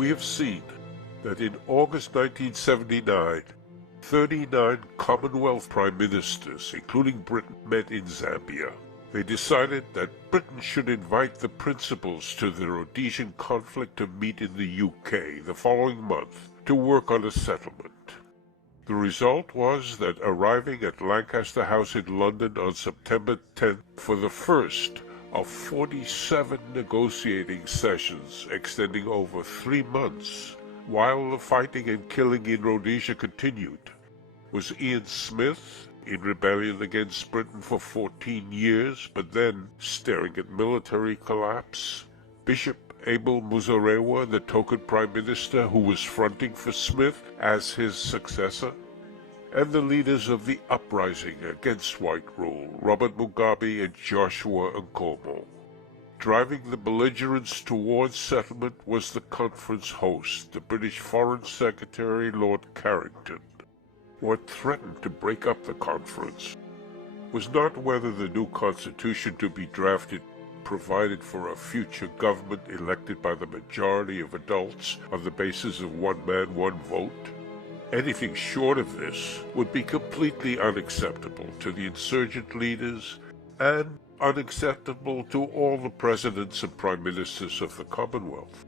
we have seen that in August 1979, 39 Commonwealth Prime Ministers, including Britain, met in Zambia. They decided that Britain should invite the principals to the Rhodesian conflict to meet in the UK the following month to work on a settlement. The result was that arriving at Lancaster House in London on September 10th for the first of 47 negotiating sessions extending over 3 months, while the fighting and killing in Rhodesia continued, was Ian Smith, in rebellion against Britain for 14 years, but then staring at military collapse, Bishop Abel Muzorewa, the token Prime Minister who was fronting for Smith as his successor, and the leaders of the uprising against white rule, Robert Mugabe and Joshua Nkomo. Driving the belligerents towards settlement was the conference host, the British Foreign Secretary Lord Carrington. What threatened to break up the conference was not whether the new constitution to be drafted provided for a future government elected by the majority of adults on the basis of one man, one vote. Anything short of this would be completely unacceptable to the insurgent leaders and unacceptable to all the presidents and prime ministers of the Commonwealth.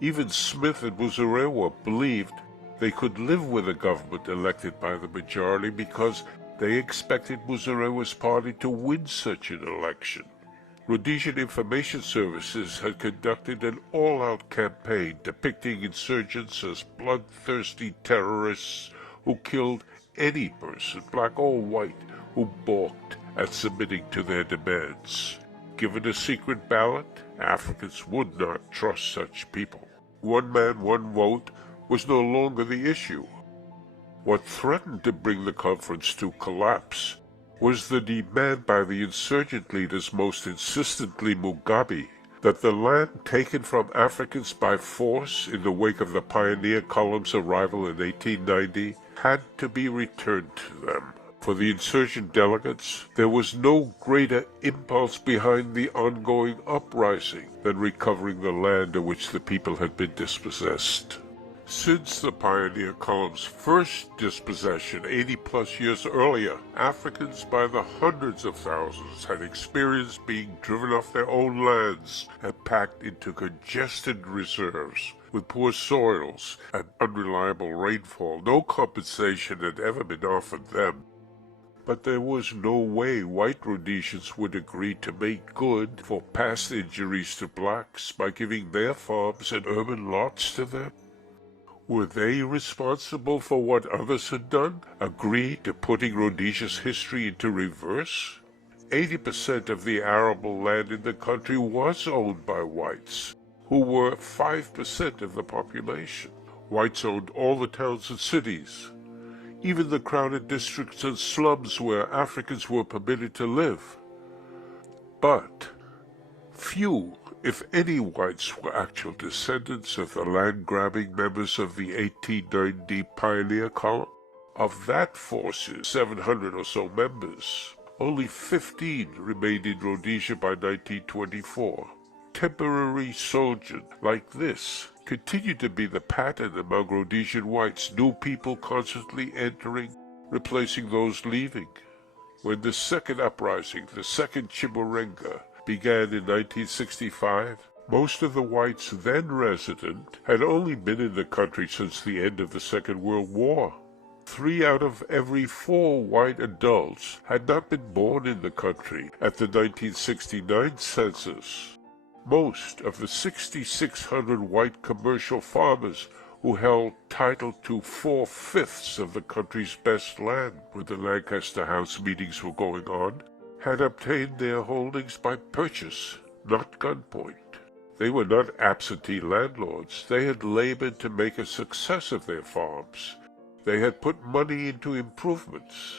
Even Smith and Muzorewa believed they could live with a government elected by the majority because they expected Muzorewa's party to win such an election. Rhodesian Information Services had conducted an all-out campaign depicting insurgents as bloodthirsty terrorists who killed any person, black or white, who balked at submitting to their demands. Given a secret ballot, Africans would not trust such people. One man, one vote was no longer the issue. What threatened to bring the conference to collapse was the demand by the insurgent leaders, most insistently Mugabe, that the land taken from Africans by force in the wake of the pioneer column's arrival in 1890 had to be returned to them. For the insurgent delegates, there was no greater impulse behind the ongoing uprising than recovering the land of which the people had been dispossessed. Since the pioneer column's first dispossession 80-plus years earlier, Africans by the hundreds of thousands had experienced being driven off their own lands and packed into congested reserves with poor soils and unreliable rainfall. No compensation had ever been offered them. But there was no way white Rhodesians would agree to make good for past injuries to blacks by giving their farms and urban lots to them. Were they responsible for what others had done? Agree to putting Rhodesia's history into reverse? 80% of the arable land in the country was owned by whites, who were 5% of the population. Whites owned all the towns and cities, even the crowded districts and slums where Africans were permitted to live. But few, if any, whites were actual descendants of the land-grabbing members of the 1890 pioneer column. Of that force's 700 or so members, only 15 remained in Rhodesia by 1924. Temporary sojourn like this continued to be the pattern among Rhodesian whites, new people constantly entering, replacing those leaving. When the second uprising, the second Chimurenga, began in 1965, most of the whites then resident had only been in the country since the end of the Second World War. 3 out of every 4 white adults had not been born in the country at the 1969 census. Most of the 6,600 white commercial farmers who held title to 4/5 of the country's best land when the Lancaster House meetings were going on had obtained their holdings by purchase, not gunpoint. They were not absentee landlords. They had labored to make a success of their farms. They had put money into improvements.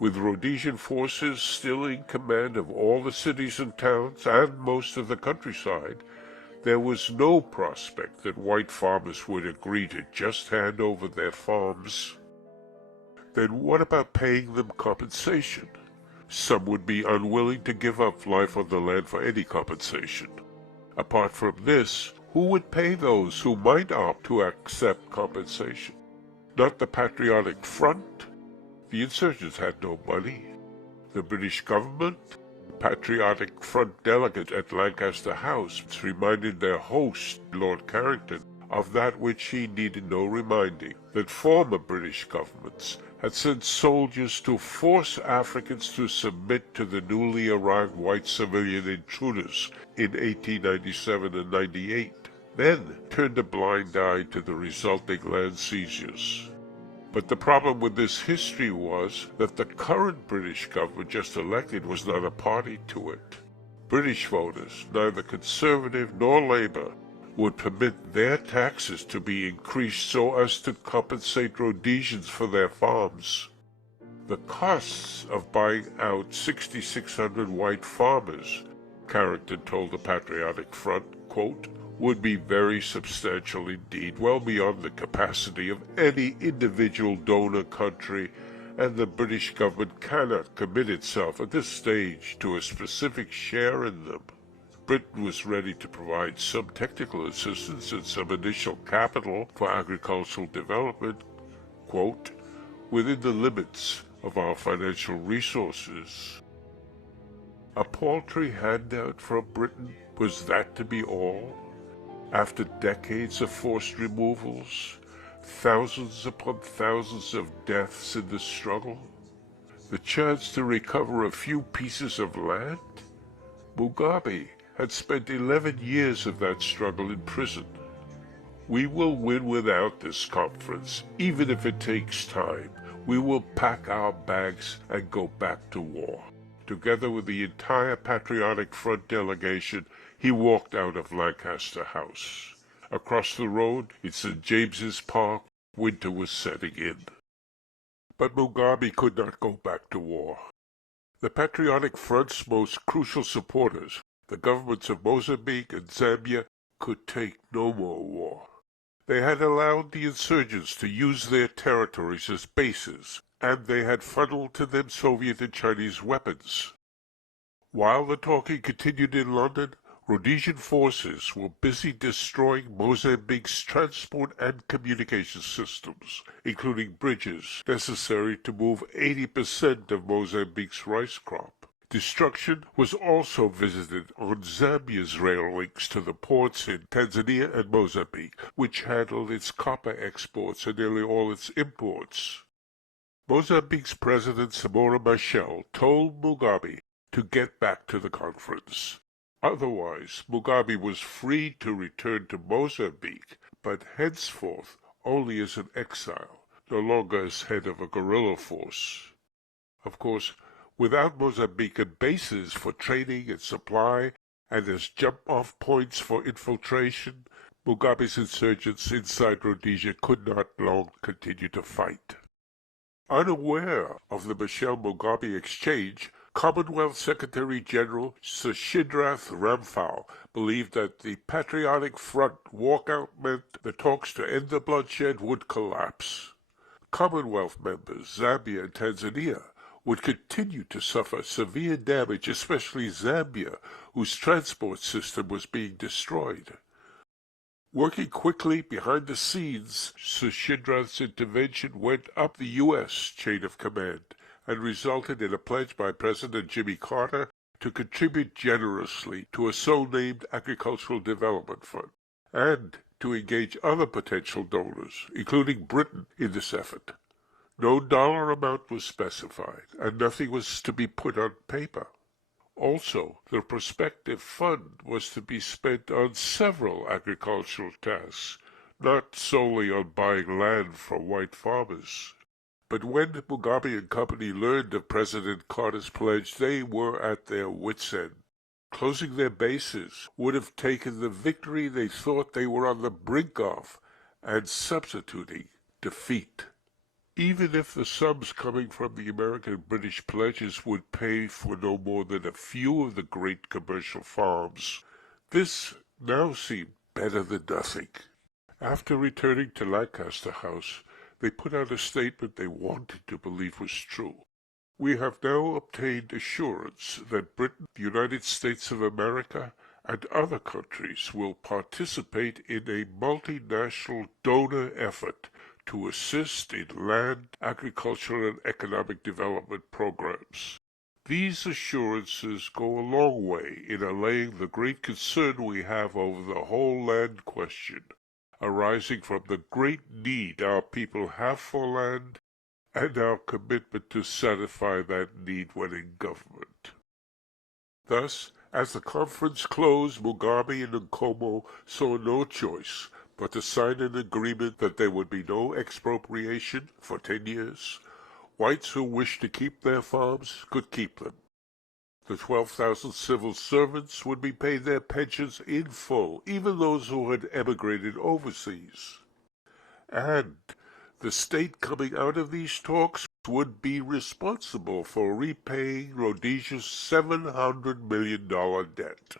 With Rhodesian forces still in command of all the cities and towns and most of the countryside, there was no prospect that white farmers would agree to just hand over their farms. Then what about paying them compensation? Some would be unwilling to give up life on the land for any compensation. Apart from this, who would pay those who might opt to accept compensation? Not the Patriotic Front. The insurgents had no money. The British government, the Patriotic Front delegate at Lancaster House, reminded their host, Lord Carrington, of that which he needed no reminding, that former British governments had sent soldiers to force Africans to submit to the newly arrived white civilian intruders in 1897 and 98, then turned a blind eye to the resulting land seizures. But the problem with this history was that the current British government just elected was not a party to it. British voters, neither Conservative nor Labour, would permit their taxes to be increased so as to compensate Rhodesians for their farms. The costs of buying out 6,600 white farmers, Carrington told the Patriotic Front, quote, would be very substantial indeed, well beyond the capacity of any individual donor country, and the British government cannot commit itself at this stage to a specific share in them. Britain was ready to provide some technical assistance and some initial capital for agricultural development, quote, within the limits of our financial resources. A paltry handout from Britain, was that to be all? After decades of forced removals, thousands upon thousands of deaths in the struggle, the chance to recover a few pieces of land? Mugabe had spent 11 years of that struggle in prison. We will win without this conference, even if it takes time. We will pack our bags and go back to war. Together with the entire Patriotic Front delegation, he walked out of Lancaster House. Across the road, in St. James's Park, winter was setting in. But Mugabe could not go back to war. The Patriotic Front's most crucial supporters, the governments of Mozambique and Zambia, could take no more war. They had allowed the insurgents to use their territories as bases, and they had funneled to them Soviet and Chinese weapons. While the talking continued in London, Rhodesian forces were busy destroying Mozambique's transport and communication systems, including bridges necessary to move 80% of Mozambique's rice crop. Destruction was also visited on Zambia's rail links to the ports in Tanzania and Mozambique, which handled its copper exports and nearly all its imports. Mozambique's President Samora Machel told Mugabe to get back to the conference. Otherwise, Mugabe was free to return to Mozambique, but henceforth only as an exile, no longer as head of a guerrilla force. Of course, without Mozambican bases for training and supply, and as jump-off points for infiltration, Mugabe's insurgents inside Rhodesia could not long continue to fight. Unaware of the Machel-Mugabe exchange, Commonwealth Secretary-General Seizure Ramphal believed that the Patriotic Front walkout meant the talks to end the bloodshed would collapse. Commonwealth members, Zambia and Tanzania, would continue to suffer severe damage, especially Zambia, whose transport system was being destroyed. Working quickly behind the scenes, Seizure's intervention went up the U.S. chain of command and resulted in a pledge by President Jimmy Carter to contribute generously to a so-named Agricultural Development Fund, and to engage other potential donors, including Britain, in this effort. No dollar amount was specified, and nothing was to be put on paper. Also, the prospective fund was to be spent on several agricultural tasks, not solely on buying land from white farmers. But when Mugabe and company learned of President Carter's pledge, they were at their wits' end. Closing their bases would have taken the victory they thought they were on the brink of, and substituting defeat. Even if the sums coming from the American-British pledges would pay for no more than a few of the great commercial farms, this now seemed better than nothing. After returning to Lancaster House, they put out a statement they wanted to believe was true. We have now obtained assurance that Britain, the United States of America, and other countries will participate in a multinational donor effort to assist in land, agricultural, and economic development programs. These assurances go a long way in allaying the great concern we have over the whole land question, arising from the great need our people have for land and our commitment to satisfy that need when in government. Thus, as the conference closed, Mugabe and Nkomo saw no choice but to sign an agreement that there would be no expropriation for 10 years. Whites who wished to keep their farms could keep them. The 12,000 civil servants would be paid their pensions in full, even those who had emigrated overseas. And the state coming out of these talks would be responsible for repaying Rhodesia's $700 million debt.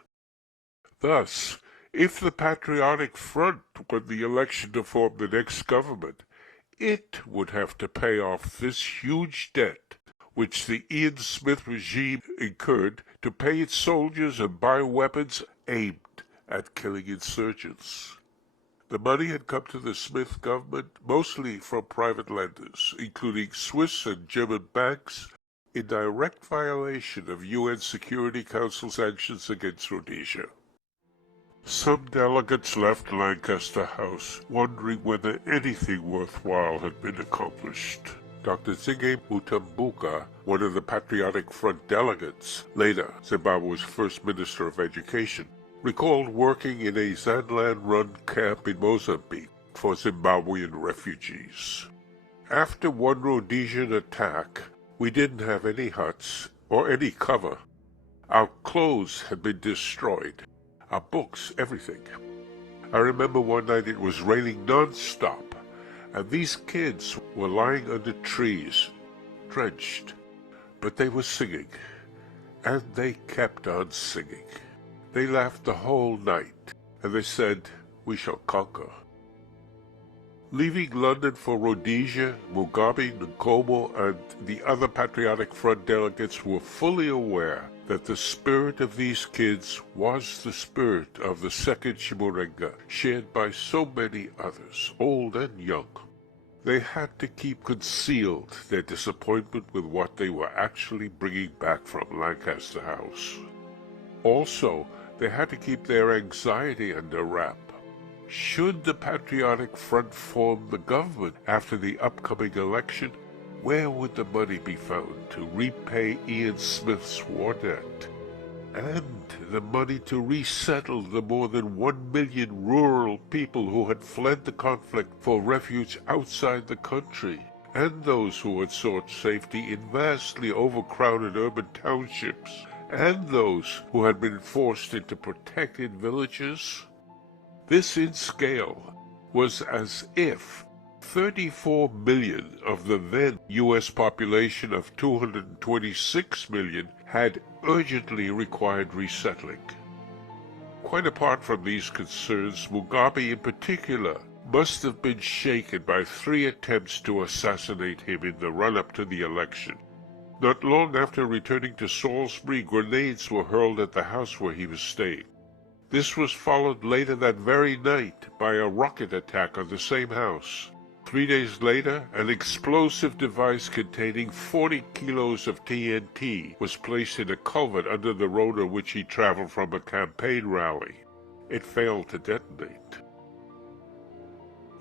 Thus, if the Patriotic Front won the election to form the next government, it would have to pay off this huge debt, which the Ian Smith regime incurred to pay its soldiers and buy weapons aimed at killing insurgents. The money had come to the Smith government mostly from private lenders, including Swiss and German banks, in direct violation of UN Security Council sanctions against Rhodesia. Some delegates left Lancaster House, wondering whether anything worthwhile had been accomplished. Dr. Zige Mutambuka, one of the Patriotic Front delegates, later Zimbabwe's first Minister of Education, recalled working in a Zanland-run camp in Mozambique for Zimbabwean refugees. After one Rhodesian attack, we didn't have any huts or any cover. Our clothes had been destroyed, our books, everything. I remember one night it was raining non-stop, and these kids were lying under trees, drenched, but they were singing, and they kept on singing. They laughed the whole night, and they said, "We shall conquer." Leaving London for Rhodesia, Mugabe, Nkomo, and the other Patriotic Front delegates were fully aware that the spirit of these kids was the spirit of the second Chimurenga, shared by so many others, old and young. They had to keep concealed their disappointment with what they were actually bringing back from Lancaster House. Also, they had to keep their anxiety under wrap. Should the Patriotic Front form the government after the upcoming election, where would the money be found to repay Ian Smith's war debt? And the money to resettle the more than 1 million rural people who had fled the conflict for refuge outside the country, and those who had sought safety in vastly overcrowded urban townships, and those who had been forced into protected villages? This in scale was as if 34 million of the then U.S. population of 226 million had urgently required resettling. Quite apart from these concerns, Mugabe in particular must have been shaken by 3 attempts to assassinate him in the run-up to the election. Not long after returning to Salisbury, grenades were hurled at the house where he was staying. This was followed later that very night by a rocket attack on the same house. 3 days later, an explosive device containing 40 kilos of TNT was placed in a culvert under the road on which he traveled from a campaign rally. It failed to detonate.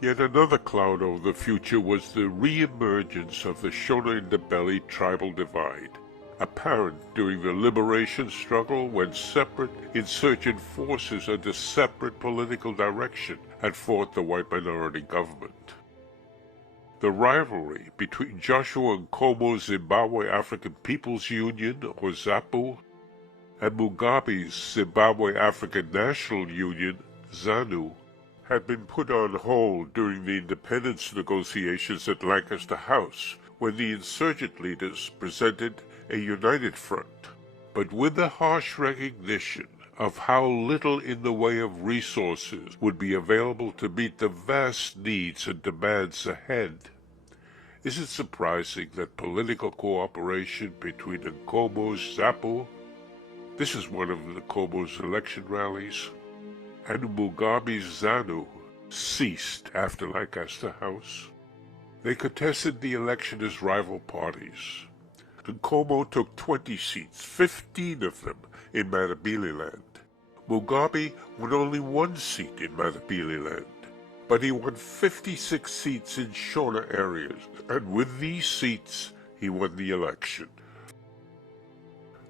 Yet another cloud over the future was the re-emergence of the Shona Ndebele tribal divide, apparent during the liberation struggle when separate insurgent forces under separate political direction had fought the white minority government. The rivalry between Joshua Nkomo's Zimbabwe African People's Union, or ZAPU, and Mugabe's Zimbabwe African National Union, ZANU, had been put on hold during the independence negotiations at Lancaster House, when the insurgent leaders presented a united front. But with the harsh recognition of how little in the way of resources would be available to meet the vast needs and demands ahead, is it surprising that political cooperation between Nkomo's ZAPU This is one of Nkomo's election rallies. And Mugabe's ZANU ceased after Lancaster House. They contested the election as rival parties. Nkomo took 20 seats, 15 of them in Matabeleland. Mugabe won only 1 seat in Matabeleland, but he won 56 seats in Shona areas, and with these seats, he won the election.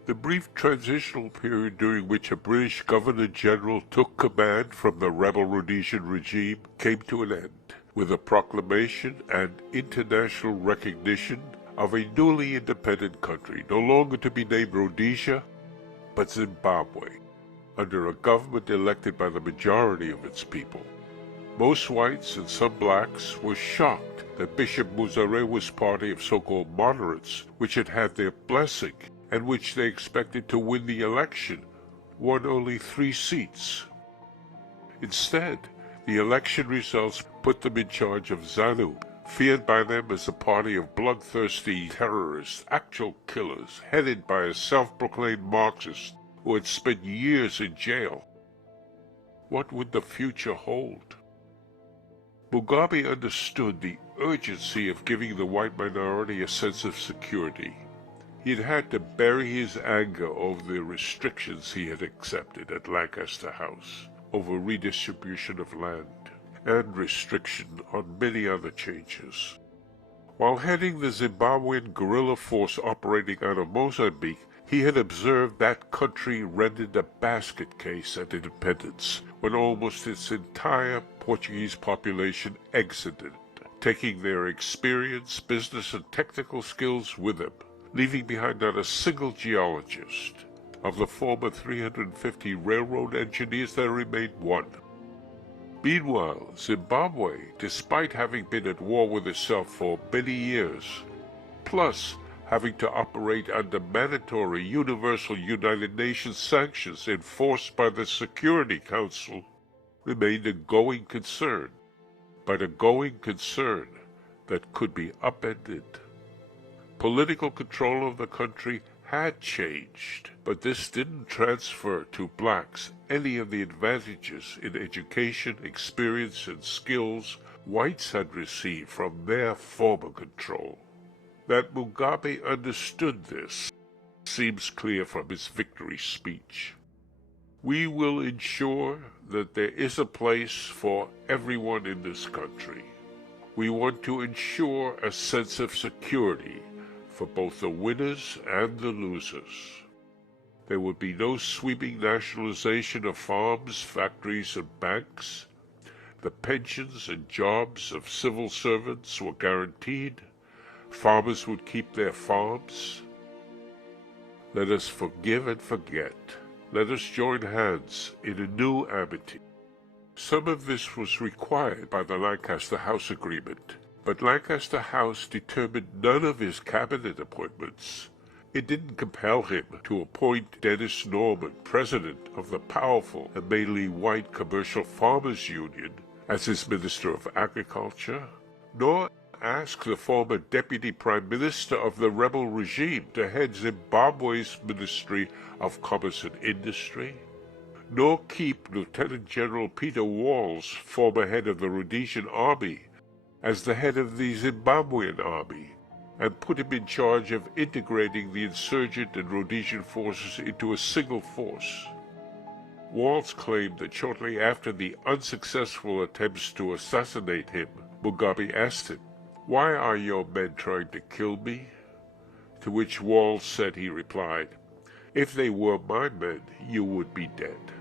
The brief transitional period during which a British Governor-General took command from the rebel Rhodesian regime came to an end, with a proclamation and international recognition of a newly independent country, no longer to be named Rhodesia, but Zimbabwe, under a government elected by the majority of its people. Most whites and some blacks were shocked that Bishop Muzorewa's party of so-called moderates, which had had their blessing and which they expected to win the election, won only 3 seats. Instead, the election results put them in charge of ZANU, feared by them as a party of bloodthirsty terrorists, actual killers, headed by a self-proclaimed Marxist who had spent years in jail. What would the future hold? Mugabe understood the urgency of giving the white minority a sense of security. He had had to bury his anger over the restrictions he had accepted at Lancaster House, over redistribution of land, and restriction on many other changes. While heading the Zimbabwean guerrilla force operating out of Mozambique, he had observed that country rendered a basket case at independence when almost its entire Portuguese population exited, taking their experience, business, and technical skills with them, leaving behind not a single geologist. Of the former 350 railroad engineers, there remained 1. Meanwhile, Zimbabwe, despite having been at war with itself for many years, plus having to operate under mandatory universal United Nations sanctions enforced by the Security Council, remained a going concern, but a going concern that could be upended. Political control of the country had changed, but this didn't transfer to blacks any of the advantages in education, experience, and skills whites had received from their former control. That Mugabe understood this seems clear from his victory speech. We will ensure that there is a place for everyone in this country. We want to ensure a sense of security for both the winners and the losers. There would be no sweeping nationalization of farms, factories, and banks. The pensions and jobs of civil servants were guaranteed. Farmers would keep their farms. Let us forgive and forget. Let us join hands in a new amity. Some of this was required by the Lancaster House Agreement, but Lancaster House determined none of his cabinet appointments. It didn't compel him to appoint Dennis Norman, president of the powerful and mainly white Commercial Farmers Union, as his Minister of Agriculture, nor ask the former Deputy Prime Minister of the rebel regime to head Zimbabwe's Ministry of Commerce and Industry, nor keep Lieutenant General Peter Walls, former head of the Rhodesian Army, as the head of the Zimbabwean Army, and put him in charge of integrating the insurgent and Rhodesian forces into a single force. Walls claimed that shortly after the unsuccessful attempts to assassinate him, Mugabe asked him, "Why are your men trying to kill me?" To which Walls said he replied, "If they were my men, you would be dead."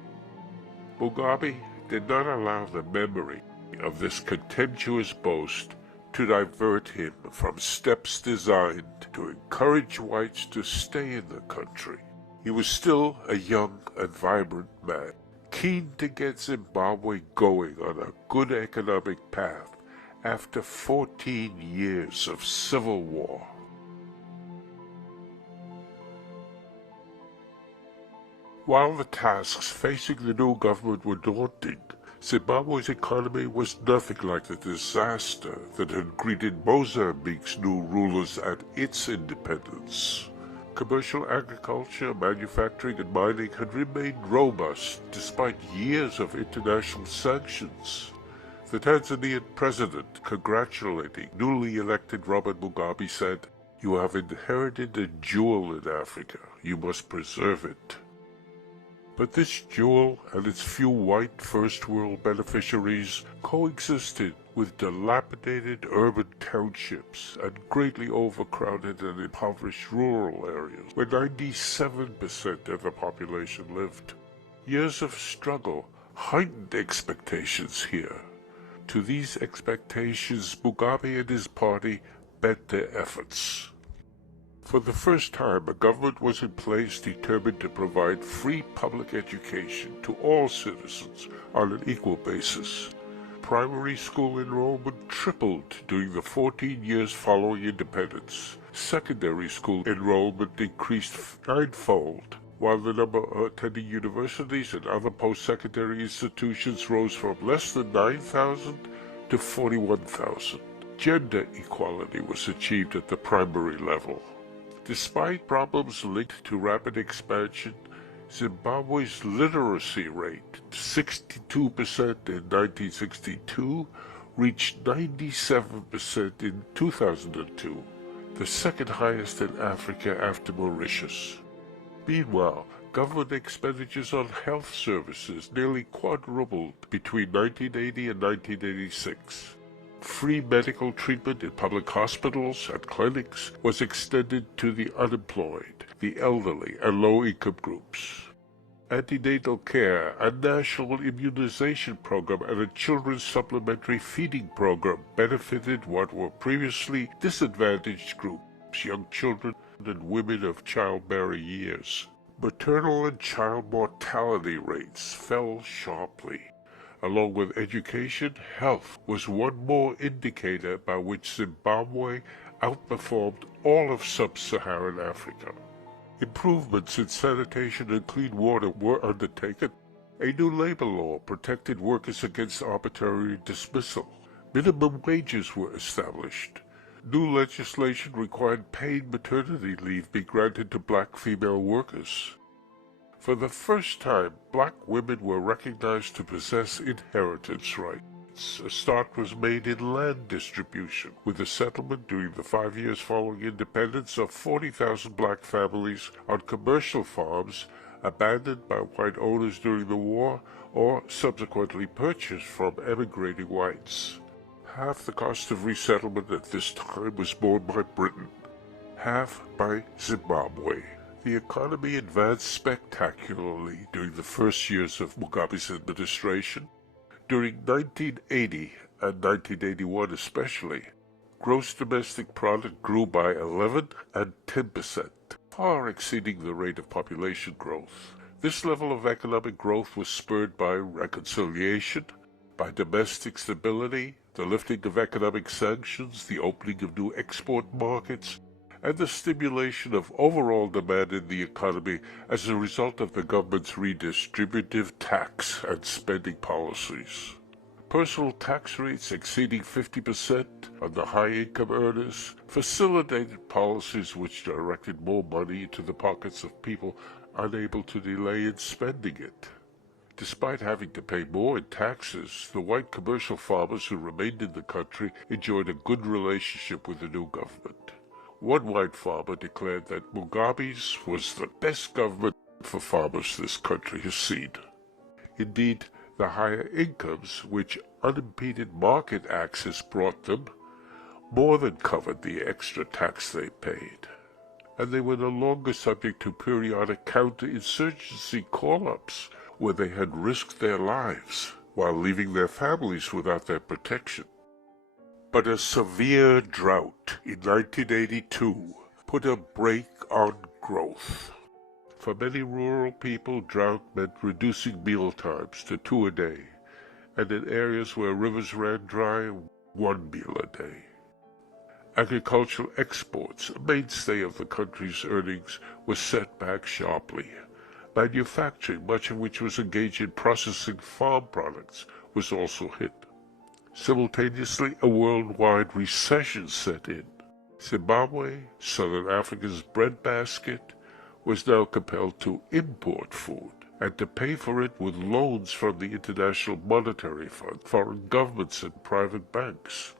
Mugabe did not allow the memory of this contemptuous boast to divert him from steps designed to encourage whites to stay in the country. He was still a young and vibrant man, keen to get Zimbabwe going on a good economic path after 14 years of civil war. While the tasks facing the new government were daunting, Zimbabwe's economy was nothing like the disaster that had greeted Mozambique's new rulers at its independence. Commercial agriculture, manufacturing and mining had remained robust despite years of international sanctions. The Tanzanian president, congratulating newly elected Robert Mugabe, said, "You have inherited a jewel in Africa. You must preserve it." But this jewel and its few white first-world beneficiaries coexisted with dilapidated urban townships and greatly overcrowded and impoverished rural areas, where 97% of the population lived. Years of struggle heightened expectations here. To these expectations, Mugabe and his party bent their efforts. For the first time, a government was in place determined to provide free public education to all citizens on an equal basis. Primary school enrollment tripled during the 14 years following independence. Secondary school enrollment increased ninefold, while the number attending universities and other post-secondary institutions rose from less than 9,000 to 41,000. Gender equality was achieved at the primary level. Despite problems linked to rapid expansion, Zimbabwe's literacy rate, 62% in 1962, reached 97% in 2002, the second highest in Africa after Mauritius. Meanwhile, government expenditures on health services nearly quadrupled between 1980 and 1986. Free medical treatment in public hospitals and clinics was extended to the unemployed, the elderly, and low-income groups. Antenatal care, a national immunization program, and a children's supplementary feeding program benefited what were previously disadvantaged groups, young children and women of childbearing years. Maternal and child mortality rates fell sharply. Along with education, health was one more indicator by which Zimbabwe outperformed all of sub-Saharan Africa. Improvements in sanitation and clean water were undertaken. A new labor law protected workers against arbitrary dismissal. Minimum wages were established. New legislation required paid maternity leave be granted to black female workers. For the first time, black women were recognized to possess inheritance rights. A start was made in land distribution, with the settlement during the 5 years following independence of 40,000 black families on commercial farms abandoned by white owners during the war or subsequently purchased from emigrating whites. Half the cost of resettlement at this time was borne by Britain, half by Zimbabwe. The economy advanced spectacularly during the first years of Mugabe's administration. During 1980 and 1981 especially, gross domestic product grew by 11 and 10%, far exceeding the rate of population growth. This level of economic growth was spurred by reconciliation, by domestic stability, the lifting of economic sanctions, the opening of new export markets, and the stimulation of overall demand in the economy as a result of the government's redistributive tax and spending policies. Personal tax rates exceeding 50% on the high-income earners facilitated policies which directed more money into the pockets of people unable to delay in spending it. Despite having to pay more in taxes, the white commercial farmers who remained in the country enjoyed a good relationship with the new government. One white farmer declared that Mugabe's was the best government for farmers this country has seen. Indeed, the higher incomes which unimpeded market access brought them more than covered the extra tax they paid, and they were no longer subject to periodic counterinsurgency call-ups where they had risked their lives while leaving their families without their protection. But a severe drought in 1982 put a brake on growth. For many rural people, drought meant reducing meal times to 2 a day, and in areas where rivers ran dry, 1 meal a day. Agricultural exports, a mainstay of the country's earnings, were set back sharply. Manufacturing, much of which was engaged in processing farm products, was also hit. Simultaneously, a worldwide recession set in. Zimbabwe, Southern Africa's breadbasket, was now compelled to import food and to pay for it with loans from the International Monetary Fund, foreign governments, and private banks.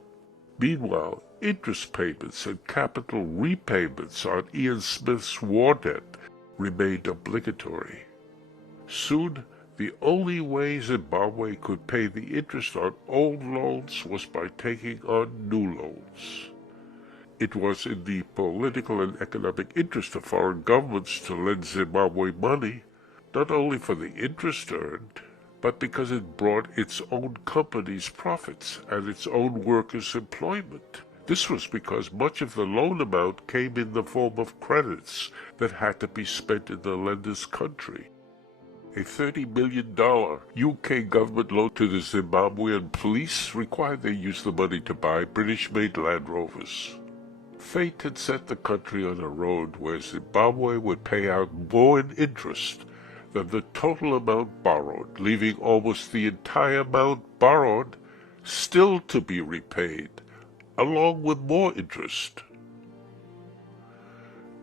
Meanwhile, interest payments and capital repayments on Ian Smith's war debt remained obligatory. Soon, the only way Zimbabwe could pay the interest on old loans was by taking on new loans. It was in the political and economic interest of foreign governments to lend Zimbabwe money, not only for the interest earned, but because it brought its own companies profits and its own workers employment. This was because much of the loan amount came in the form of credits that had to be spent in the lender's country. A $30 million UK government loan to the Zimbabwean police required they use the money to buy British-made Land Rovers. Fate had set the country on a road where Zimbabwe would pay out more in interest than the total amount borrowed, leaving almost the entire amount borrowed still to be repaid, along with more interest.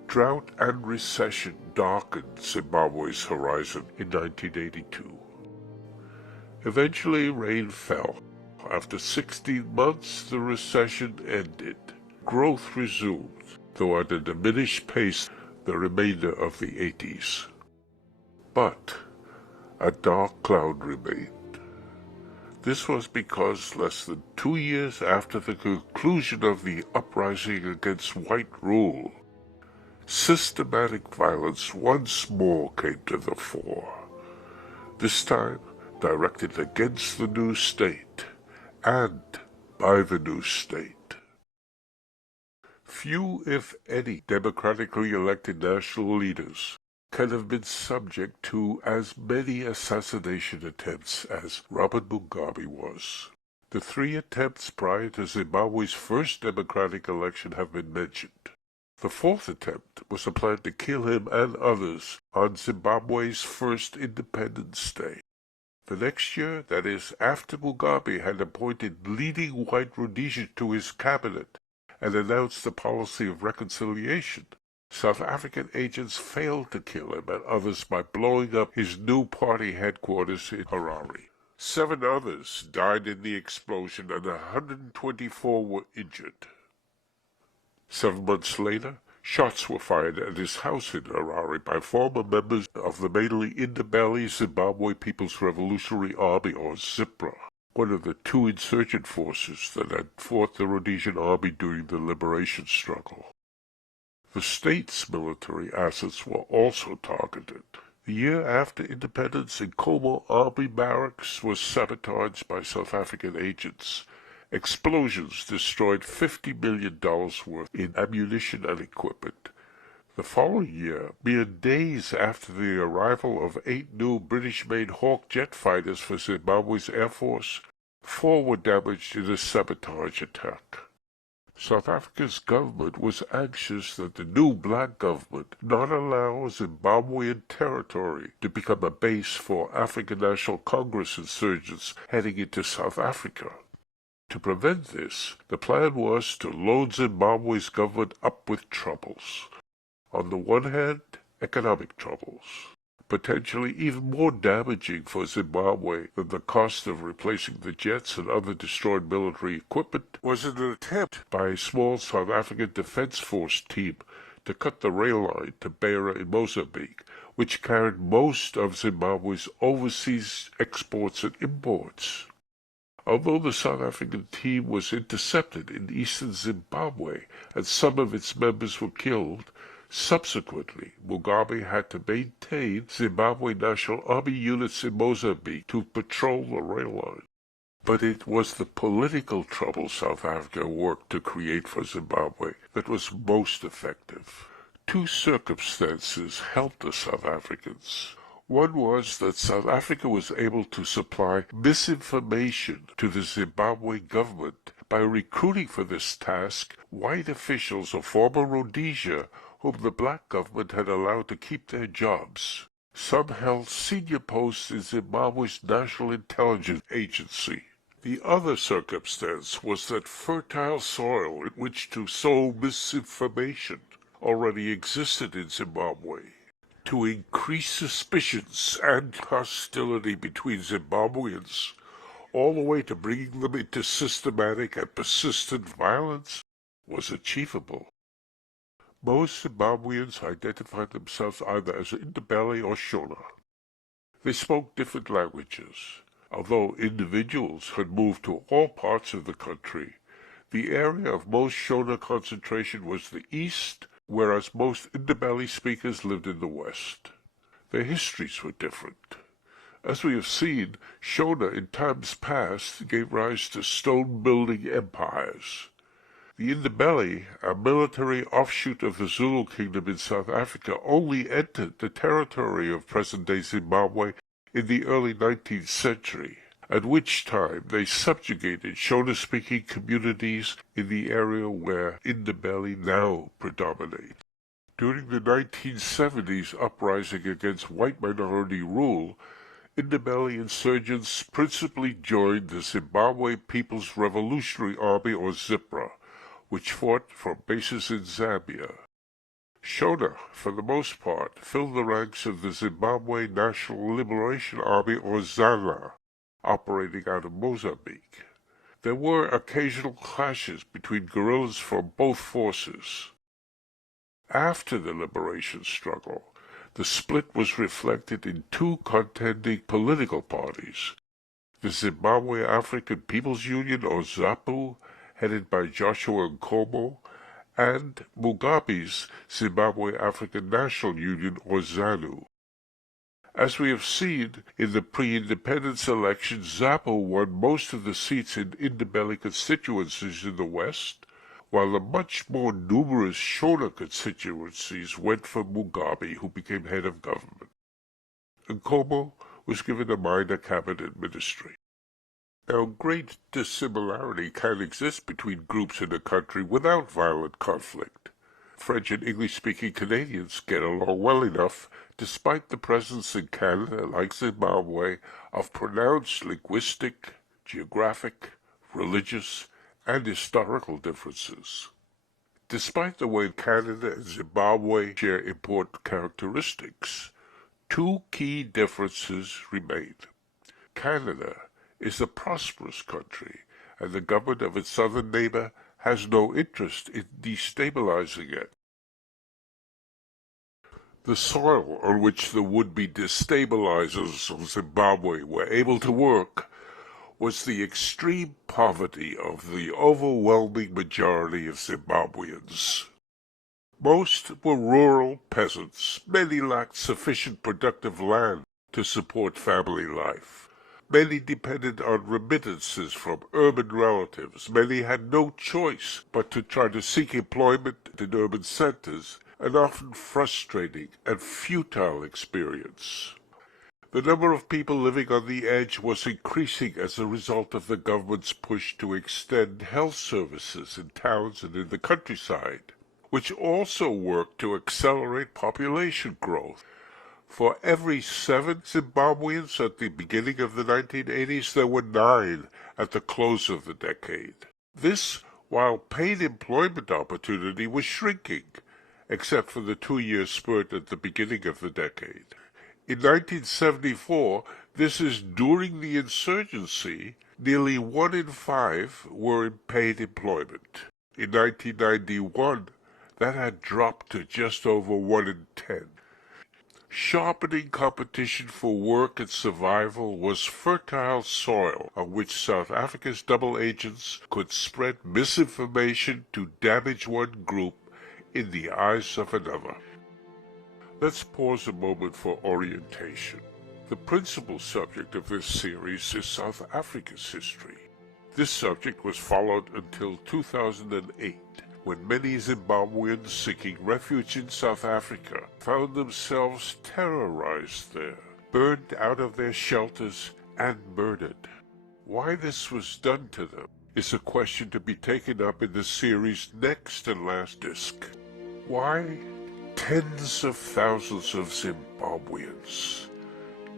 Drought and recession darkened Zimbabwe's horizon in 1982. Eventually, rain fell. After 16 months, the recession ended. Growth resumed, though at a diminished pace the remainder of the 80s. But a dark cloud remained. This was because less than 2 years after the conclusion of the uprising against white rule, systematic violence once more came to the fore, this time directed against the new state and by the new state. Few, if any, democratically elected national leaders can have been subject to as many assassination attempts as Robert Mugabe was. The 3 attempts prior to Zimbabwe's first democratic election have been mentioned. The 4th attempt was a plan to kill him and others on Zimbabwe's first Independence Day. The next year, that is, after Mugabe had appointed leading white Rhodesians to his cabinet and announced the policy of reconciliation, South African agents failed to kill him and others by blowing up his new party headquarters in Harare. 7 others died in the explosion and 124 were injured. 7 months later, shots were fired at his house in Harare by former members of the mainly Indabali Zimbabwe People's Revolutionary Army, or ZIPRA, one of the 2 insurgent forces that had fought the Rhodesian army during the liberation struggle. The state's military assets were also targeted. The year after independence, Nkomo Army Barracks was sabotaged by South African agents. Explosions destroyed $50 million worth in ammunition and equipment. The following year, mere days after the arrival of 8 new British-made Hawk jet fighters for Zimbabwe's Air Force, 4 were damaged in a sabotage attack. South Africa's government was anxious that the new black government not allow Zimbabwean territory to become a base for African National Congress insurgents heading into South Africa. To prevent this, the plan was to load Zimbabwe's government up with troubles. On the one hand, economic troubles, potentially even more damaging for Zimbabwe than the cost of replacing the jets and other destroyed military equipment, was an attempt by a small South African Defense Force team to cut the rail line to Beira in Mozambique, which carried most of Zimbabwe's overseas exports and imports. Although the South African team was intercepted in eastern Zimbabwe and some of its members were killed, subsequently Mugabe had to maintain Zimbabwe National Army units in Mozambique to patrol the rail line. But it was the political trouble South Africa worked to create for Zimbabwe that was most effective. 2 circumstances helped the South Africans. One was that South Africa was able to supply misinformation to the Zimbabwe government by recruiting for this task white officials of former Rhodesia whom the black government had allowed to keep their jobs. Some held senior posts in Zimbabwe's National Intelligence Agency. The other circumstance was that fertile soil in which to sow misinformation already existed in Zimbabwe. To increase suspicions and hostility between Zimbabweans, all the way to bringing them into systematic and persistent violence, was achievable. Most Zimbabweans identified themselves either as Ndebele or Shona. They spoke different languages. Although individuals had moved to all parts of the country, the area of most Shona concentration was the east, whereas most Ndebele speakers lived in the west. Their histories were different. As we have seen, Shona in times past gave rise to stone-building empires. The Ndebele, a military offshoot of the Zulu kingdom in South Africa, only entered the territory of present-day Zimbabwe in the early 19th century, at which time they subjugated Shona-speaking communities in the area where Ndebele now predominate. During the 1970s uprising against white minority rule, Ndebele insurgents principally joined the Zimbabwe People's Revolutionary Army, or ZIPRA, which fought from bases in Zambia. Shona, for the most part, filled the ranks of the Zimbabwe National Liberation Army, or ZANLA, operating out of Mozambique. There were occasional clashes between guerrillas from both forces. After the liberation struggle, the split was reflected in two contending political parties: the Zimbabwe African People's Union, or ZAPU, headed by Joshua Nkomo, and Mugabe's Zimbabwe African National Union, or ZANU. As we have seen, in the pre-independence election, ZAPU won most of the seats in Ndebele constituencies in the west, while the much more numerous Shona constituencies went for Mugabe, who became head of government. Nkomo was given a minor cabinet ministry. Now, great dissimilarity can exist between groups in a country without violent conflict. French and English-speaking Canadians get along well enough, despite the presence in Canada, like Zimbabwe, of pronounced linguistic, geographic, religious, and historical differences. Despite the way Canada and Zimbabwe share important characteristics, two key differences remain. Canada is a prosperous country, and the government of its southern neighbor has no interest in destabilizing it. The soil on which the would-be destabilizers of Zimbabwe were able to work was the extreme poverty of the overwhelming majority of Zimbabweans. Most were rural peasants. Many lacked sufficient productive land to support family life. Many depended on remittances from urban relatives. Many had no choice but to try to seek employment in urban centers, an often frustrating and futile experience. The number of people living on the edge was increasing as a result of the government's push to extend health services in towns and in the countryside, which also worked to accelerate population growth. For every 7 Zimbabweans at the beginning of the 1980s, there were 9 at the close of the decade. This, while paid employment opportunity was shrinking, except for the 2-year spurt at the beginning of the decade. In 1974, this is during the insurgency, nearly 1 in 5 were in paid employment. In 1991, that had dropped to just over 1 in 10. Sharpening competition for work and survival was fertile soil on which South Africa's double agents could spread misinformation to damage one group in the eyes of another. Let's pause a moment for orientation. The principal subject of this series is South Africa's history. This subject was followed until 2008, when many Zimbabweans seeking refuge in South Africa found themselves terrorized there, burned out of their shelters, and murdered. Why this was done to them is a question to be taken up in the series' next and last disc. Why tens of thousands of Zimbabweans,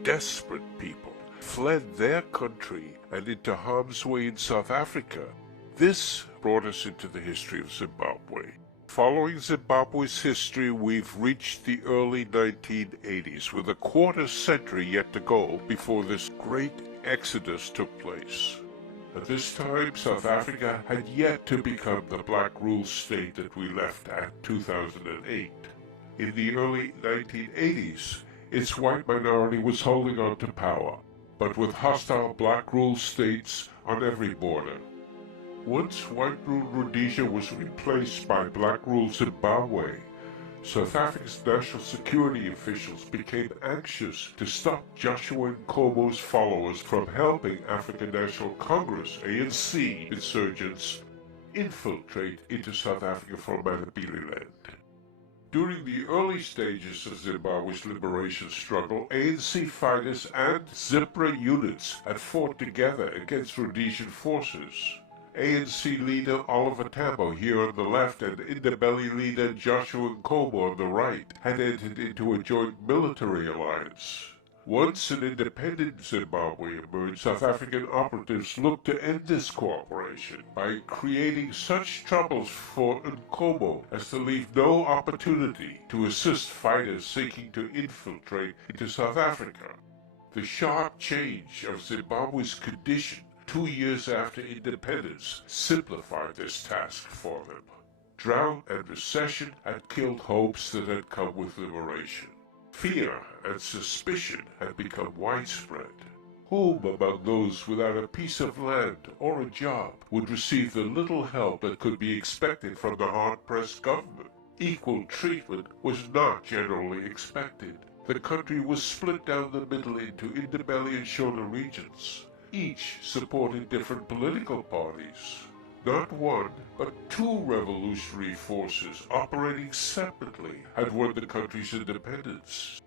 desperate people, fled their country and into harm's way in South Africa. This brought us into the history of Zimbabwe. Following Zimbabwe's history, we've reached the early 1980s, with a quarter century yet to go before this great exodus took place. At this time, South Africa had yet to become the black rule state that we left at 2008. In the early 1980s, its white minority was holding on to power, but with hostile black rule states on every border. Once white-ruled Rhodesia was replaced by black-ruled Zimbabwe, South Africa's national security officials became anxious to stop Joshua Nkomo's followers from helping African National Congress, ANC, insurgents infiltrate into South Africa from Matabeleland. During the early stages of Zimbabwe's liberation struggle, ANC fighters and ZIPRA units had fought together against Rhodesian forces. ANC leader Oliver Tambo here on the left and Indabeli leader Joshua Nkomo on the right had entered into a joint military alliance. Once an independent Zimbabwe emerged, South African operatives looked to end this cooperation by creating such troubles for Nkomo as to leave no opportunity to assist fighters seeking to infiltrate into South Africa. The sharp change of Zimbabwe's condition 2 years after independence simplified this task for them. Drought and recession had killed hopes that had come with liberation. Fear and suspicion had become widespread. Whom among those without a piece of land or a job would receive the little help that could be expected from the hard-pressed government? Equal treatment was not generally expected. The country was split down the middle into Indabeli and Shona regions. Each supported different political parties. Not one, but two revolutionary forces operating separately had won the country's independence.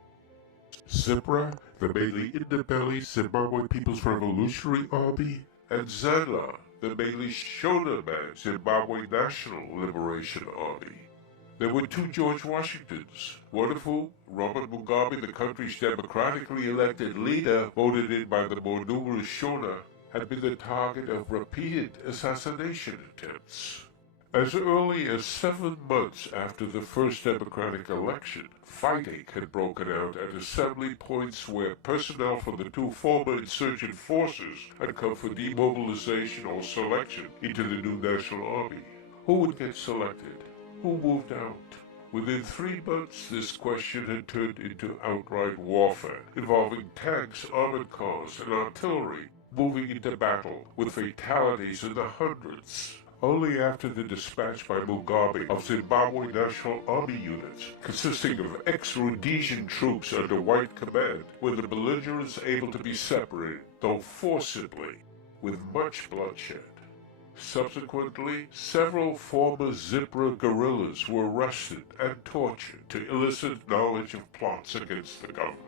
ZIPRA, the mainly Indabeli Zimbabwe People's Revolutionary Army, and ZANLA, the mainly Shonaman Zimbabwe National Liberation Army. There were two George Washingtons, one of whom, Robert Mugabe, the country's democratically elected leader, voted in by the more numerous Shona, had been the target of repeated assassination attempts. As early as 7 months after the first democratic election, fighting had broken out at assembly points where personnel from the two former insurgent forces had come for demobilization or selection into the new National Army. Who would get selected? Who moved out? Within 3 months, this question had turned into outright warfare, involving tanks, armored cars, and artillery moving into battle, with fatalities in the hundreds. Only after the dispatch by Mugabe of Zimbabwe National Army units, consisting of ex-Rhodesian troops under white command, were the belligerents able to be separated, though forcibly, with much bloodshed. Subsequently, several former ZIPRA guerrillas were arrested and tortured to elicit knowledge of plots against the government.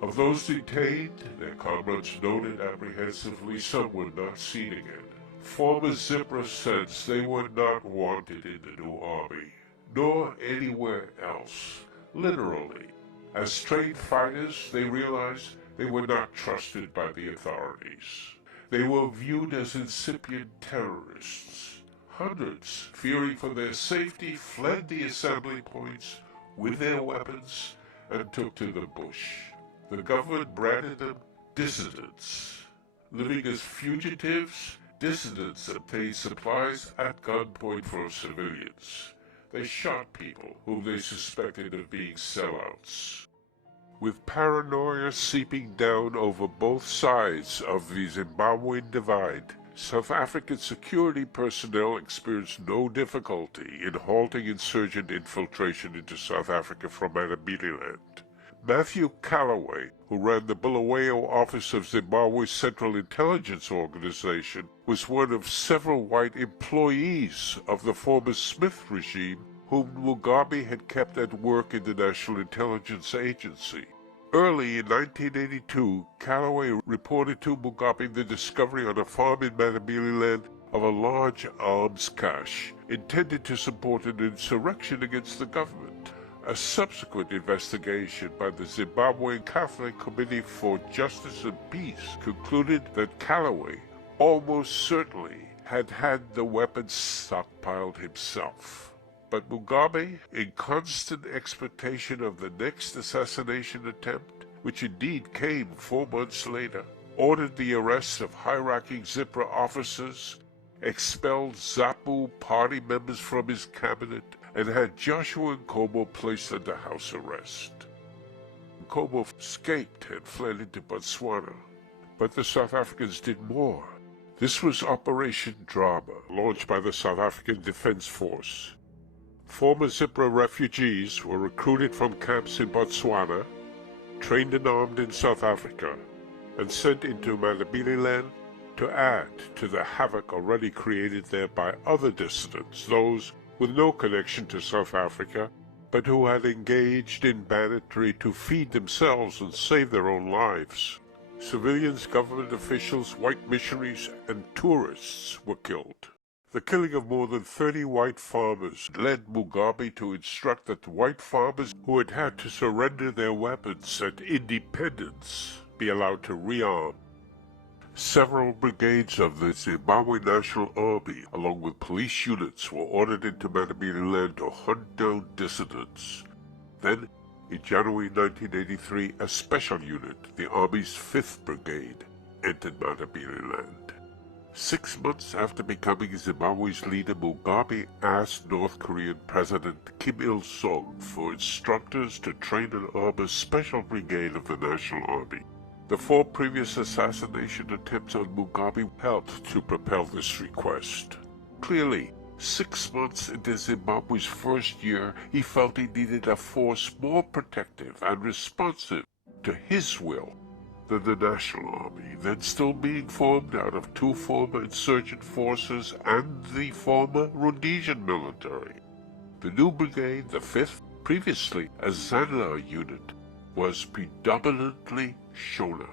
Of those detained, their comrades noted apprehensively some were not seen again. Former ZIPRA sensed they were not wanted in the new army, nor anywhere else, literally. As trained fighters, they realized they were not trusted by the authorities. They were viewed as incipient terrorists. Hundreds, fearing for their safety, fled the assembly points with their weapons and took to the bush. The government branded them dissidents. Living as fugitives, dissidents obtained supplies at gunpoint from civilians. They shot people whom they suspected of being sellouts. With paranoia seeping down over both sides of the Zimbabwean divide, South African security personnel experienced no difficulty in halting insurgent infiltration into South Africa from Matabeleland. Matthew Calloway, who ran the Bulawayo office of Zimbabwe's Central Intelligence Organization, was one of several white employees of the former Smith regime whom Mugabe had kept at work in the National Intelligence Agency. Early in 1982, Calloway reported to Mugabe the discovery on a farm in Matabeleland of a large arms cache intended to support an insurrection against the government. A subsequent investigation by the Zimbabwean Catholic Committee for Justice and Peace concluded that Callaway almost certainly had the weapons stockpiled himself. But Mugabe, in constant expectation of the next assassination attempt, which indeed came 4 months later, ordered the arrest of high-ranking ZIPRA officers, expelled ZAPU party members from his cabinet, and had Joshua Nkomo placed under house arrest. Nkomo escaped and fled into Botswana, but the South Africans did more. This was Operation Drama, launched by the South African Defence Force. Former ZIPRA refugees were recruited from camps in Botswana, trained and armed in South Africa, and sent into Mandabililand to add to the havoc already created there by other dissidents, those with no connection to South Africa, but who had engaged in banditry to feed themselves and save their own lives. Civilians, government officials, white missionaries, and tourists were killed. The killing of more than 30 white farmers led Mugabe to instruct that the white farmers who had to surrender their weapons and independence be allowed to rearm. Several brigades of the Zimbabwe National Army, along with police units, were ordered into Mandabililand to hunt down dissidents. Then, in January 1983, a special unit, the Army's 5th Brigade, entered Mandabililand. 6 months after becoming Zimbabwe's leader, Mugabe asked North Korean President Kim Il-sung for instructors to train and arm a special brigade of the National Army. The 4 previous assassination attempts on Mugabe helped to propel this request. Clearly, 6 months into Zimbabwe's first year, he felt he needed a force more protective and responsive to his will than the National Army, then still being formed out of 2 former insurgent forces and the former Rhodesian military. The new brigade, the 5th, previously a Zanla unit, was predominantly Shona.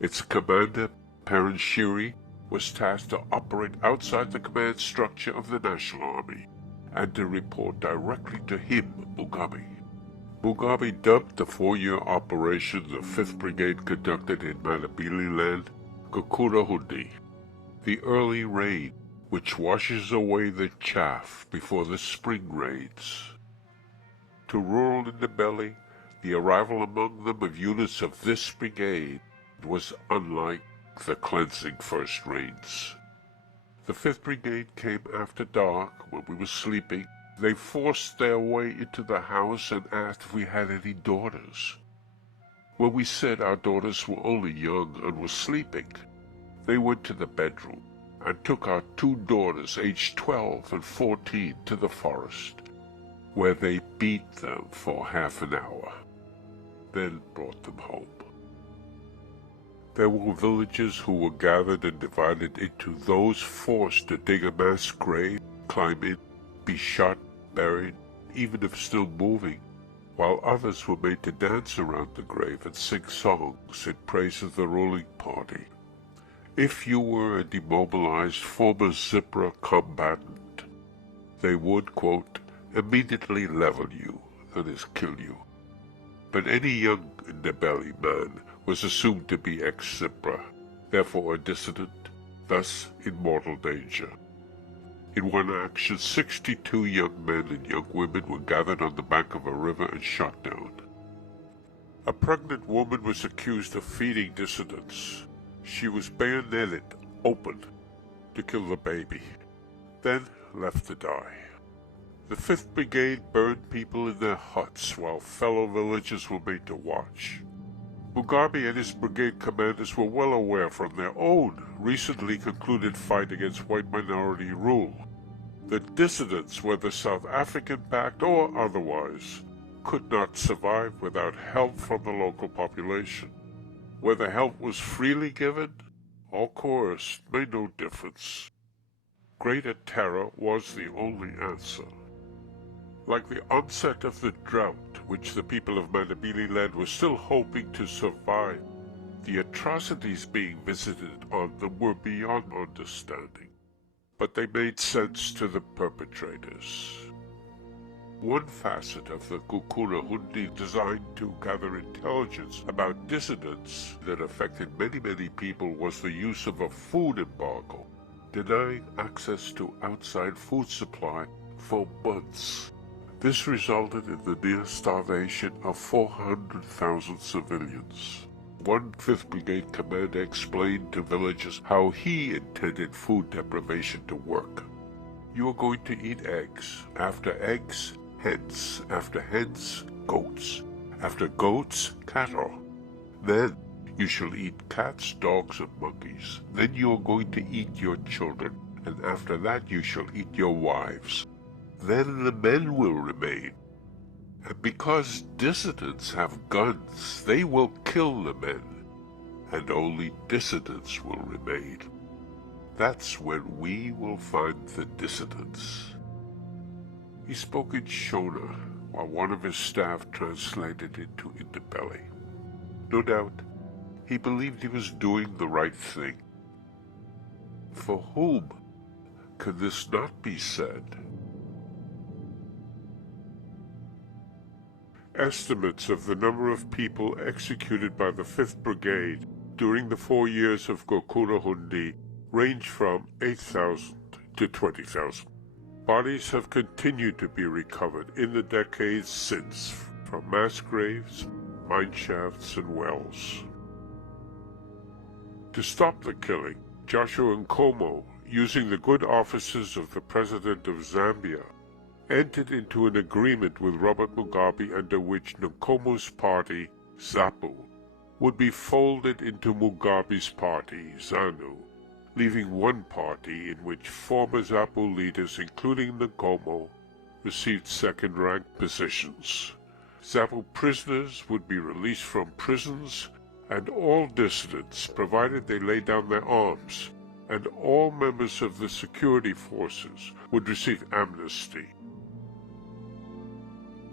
Its commander, Paranshiri, was tasked to operate outside the command structure of the National Army and to report directly to him, Mugabe. Mugabe dubbed the 4-year operation the 5th Brigade conducted in Mandabililand Gukurahundi, the early rain which washes away the chaff before the spring rains. To rural Ndebele, the arrival among them of units of this brigade was unlike the cleansing first rains. The 5th Brigade came after dark when we were sleeping. They forced their way into the house and asked if we had any daughters. When we said our daughters were only young and were sleeping, they went to the bedroom and took our 2 daughters, aged 12 and 14, to the forest, where they beat them for half an hour, then brought them home. There were villagers who were gathered and divided into those forced to dig a mass grave, climb in, be shot, buried, even if still moving, while others were made to dance around the grave and sing songs in praise of the ruling party. If you were a demobilized former ZIPRA combatant, they would, quote, immediately level you, that is, kill you. But any young Ndebele man was assumed to be ex-ZIPRA, therefore a dissident, thus in mortal danger. In one action, 62 young men and young women were gathered on the bank of a river and shot down. A pregnant woman was accused of feeding dissidents. She was bayoneted open to kill the baby, then left to die. The 5th Brigade burned people in their huts while fellow villagers were made to watch. Mugabe and his brigade commanders were well aware from their own recently concluded fight against white minority rule that dissidents, whether South African-backed or otherwise, could not survive without help from the local population. Whether help was freely given or coerced made no difference. Greater terror was the only answer. Like the onset of the drought, which the people of Mandabililand were still hoping to survive, the atrocities being visited on them were beyond understanding, but they made sense to the perpetrators. One facet of the Gukurahundi designed to gather intelligence about dissidents that affected many people was the use of a food embargo, denying access to outside food supply for months. This resulted in the near starvation of 400,000 civilians. One 5th Brigade commander explained to villagers how he intended food deprivation to work. You are going to eat eggs. After eggs, hens. After hens, goats. After goats, cattle. Then you shall eat cats, dogs, and monkeys. Then you are going to eat your children, and after that you shall eat your wives. Then the men will remain. And because dissidents have guns, they will kill the men, and only dissidents will remain. That's when we will find the dissidents. He spoke in Shona, while one of his staff translated into Indabeli. No doubt, he believed he was doing the right thing. For whom could this not be said? Estimates of the number of people executed by the 5th Brigade during the 4 years of Gukurahundi range from 8,000 to 20,000. Bodies have continued to be recovered in the decades since from mass graves, mine shafts, and wells. To stop the killing, Joshua Nkomo, using the good offices of the President of Zambia, entered into an agreement with Robert Mugabe under which Nkomo's party, ZAPU, would be folded into Mugabe's party, ZANU, leaving one party in which former ZAPU leaders, including Nkomo, received second-rank positions. ZAPU prisoners would be released from prisons, and all dissidents, provided they lay down their arms, and all members of the security forces would receive amnesty.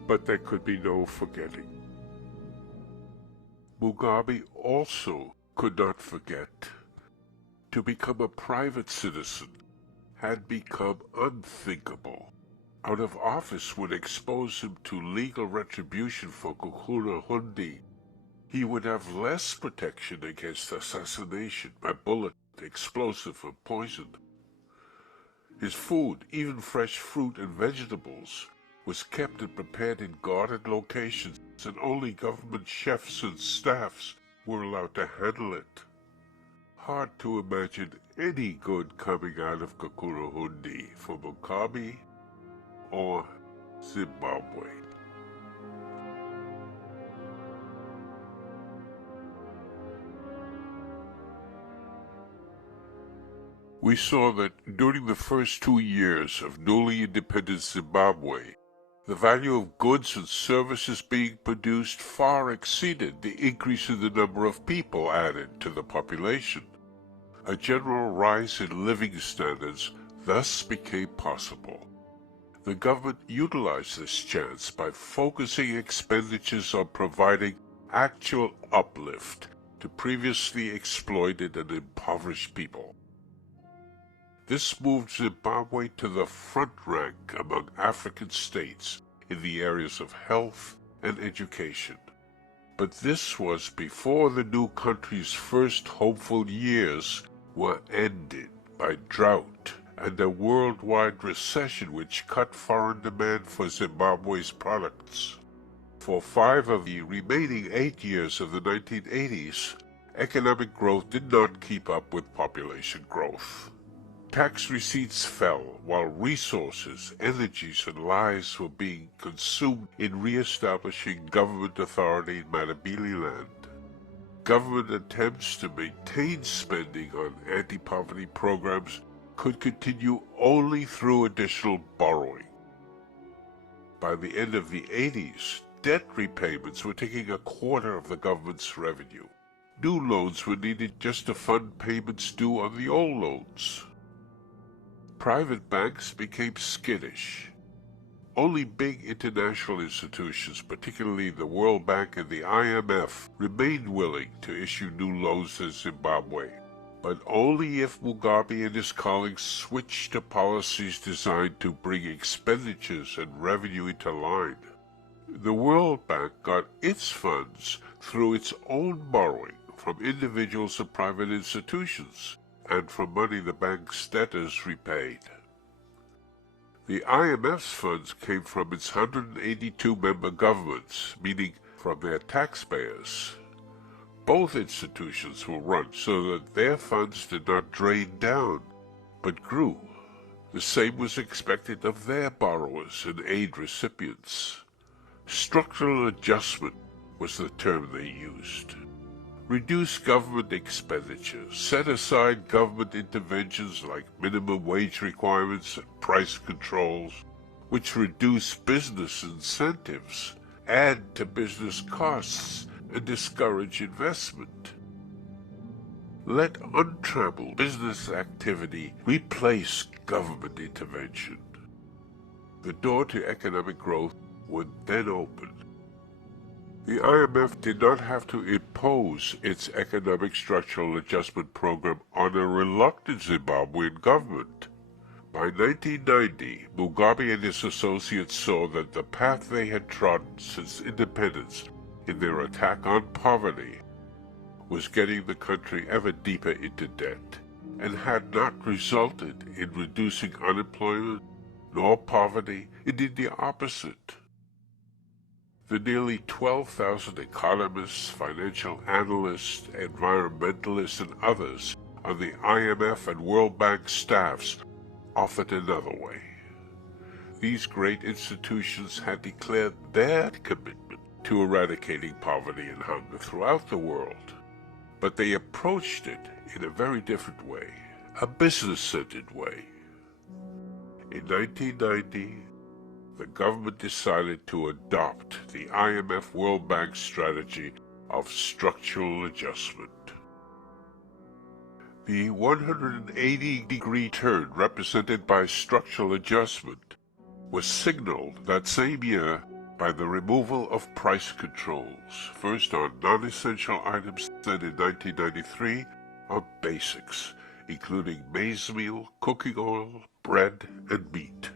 But there could be no forgetting. Mugabe also could not forget. To become a private citizen had become unthinkable. Out of office would expose him to legal retribution for Gukurahundi. He would have less protection against assassination by bullet, explosive, or poison. His food, even fresh fruit and vegetables, was kept and prepared in guarded locations, and only government chefs and staffs were allowed to handle it. Hard to imagine any good coming out of Gukurahundi for Mugabe or Zimbabwe. We saw that during the first 2 years of newly independent Zimbabwe, the value of goods and services being produced far exceeded the increase in the number of people added to the population. A general rise in living standards thus became possible. The government utilized this chance by focusing expenditures on providing actual uplift to previously exploited and impoverished people. This moved Zimbabwe to the front rank among African states in the areas of health and education. But this was before the new country's first hopeful years were ended by drought and a worldwide recession which cut foreign demand for Zimbabwe's products. For 5 of the remaining 8 years of the 1980s, economic growth did not keep up with population growth. Tax receipts fell while resources, energies, and lives were being consumed in re-establishing government authority in Matabeleland. Government attempts to maintain spending on anti-poverty programs could continue only through additional borrowing. By the end of the 80s, debt repayments were taking a quarter of the government's revenue. New loans were needed just to fund payments due on the old loans. Private banks became skittish. Only big international institutions, particularly the World Bank and the IMF, remained willing to issue new loans to Zimbabwe. but only if Mugabe and his colleagues switched to policies designed to bring expenditures and revenue into line. The World Bank got its funds through its own borrowing from individuals and private institutions, and from money the bank's debtors repaid. The IMF's funds came from its 182 member governments, meaning from their taxpayers. Both institutions were run so that their funds did not drain down, but grew. The same was expected of their borrowers and aid recipients. Structural adjustment was the term they used. Reduce government expenditure, set aside government interventions like minimum wage requirements and price controls, which reduce business incentives, add to business costs, and discourage investment. Let untrammeled business activity replace government intervention. The door to economic growth would then open. The IMF did not have to impose its economic structural adjustment program on a reluctant Zimbabwean government. By 1990, Mugabe and his associates saw that the path they had trodden since independence in their attack on poverty was getting the country ever deeper into debt, and had not resulted in reducing unemployment nor poverty, indeed the opposite. The nearly 12,000 economists, financial analysts, environmentalists, and others on the IMF and World Bank staffs offered another way. These great institutions had declared their commitment to eradicating poverty and hunger throughout the world, but they approached it in a very different way, a business-centered way. In 1990, the government decided to adopt the IMF World Bank strategy of structural adjustment. The 180-degree turn represented by structural adjustment was signaled that same year by the removal of price controls, first on non-essential items, then in 1993 on basics, including maize meal, cooking oil, bread, and meat.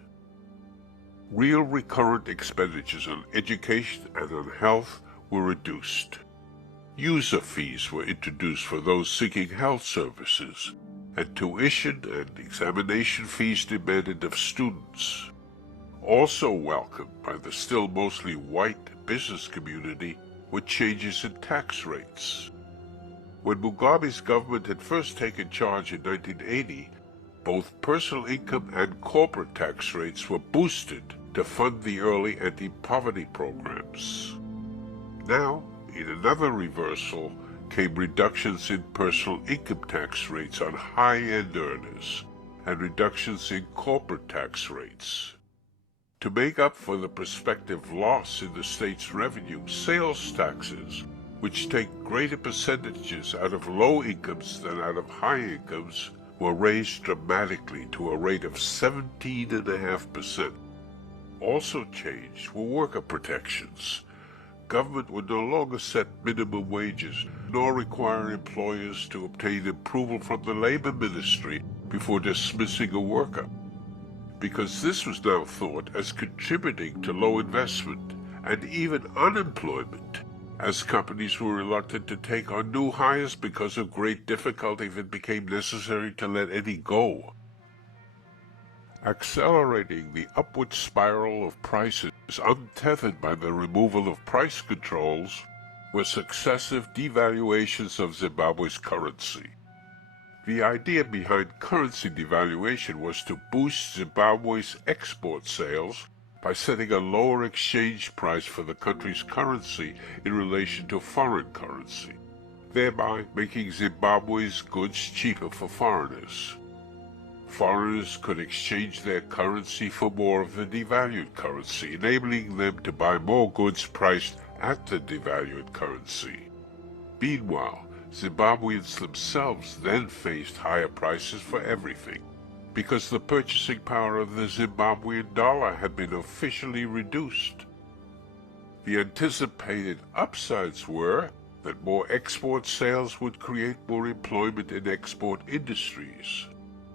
Real recurrent expenditures on education and on health were reduced. User fees were introduced for those seeking health services, and tuition and examination fees demanded of students. Also welcomed by the still mostly white business community were changes in tax rates. When Mugabe's government had first taken charge in 1980, both personal income and corporate tax rates were boosted to fund the early anti-poverty programs. Now, in another reversal, came reductions in personal income tax rates on high-end earners and reductions in corporate tax rates. To make up for the prospective loss in the state's revenue, sales taxes, which take greater percentages out of low incomes than out of high incomes, were raised dramatically to a rate of 17.5%. Also changed were worker protections. Government would no longer set minimum wages, nor require employers to obtain approval from the labor ministry before dismissing a worker, because this was now thought as contributing to low investment and even unemployment, as companies were reluctant to take on new hires because of great difficulty if it became necessary to let any go. Accelerating the upward spiral of prices untethered by the removal of price controls were successive devaluations of Zimbabwe's currency. The idea behind currency devaluation was to boost Zimbabwe's export sales by setting a lower exchange price for the country's currency in relation to foreign currency, thereby making Zimbabwe's goods cheaper for foreigners. Foreigners could exchange their currency for more of the devalued currency, enabling them to buy more goods priced at the devalued currency. Meanwhile, Zimbabweans themselves then faced higher prices for everything, because the purchasing power of the Zimbabwean dollar had been officially reduced. The anticipated upsides were that more export sales would create more employment in export industries,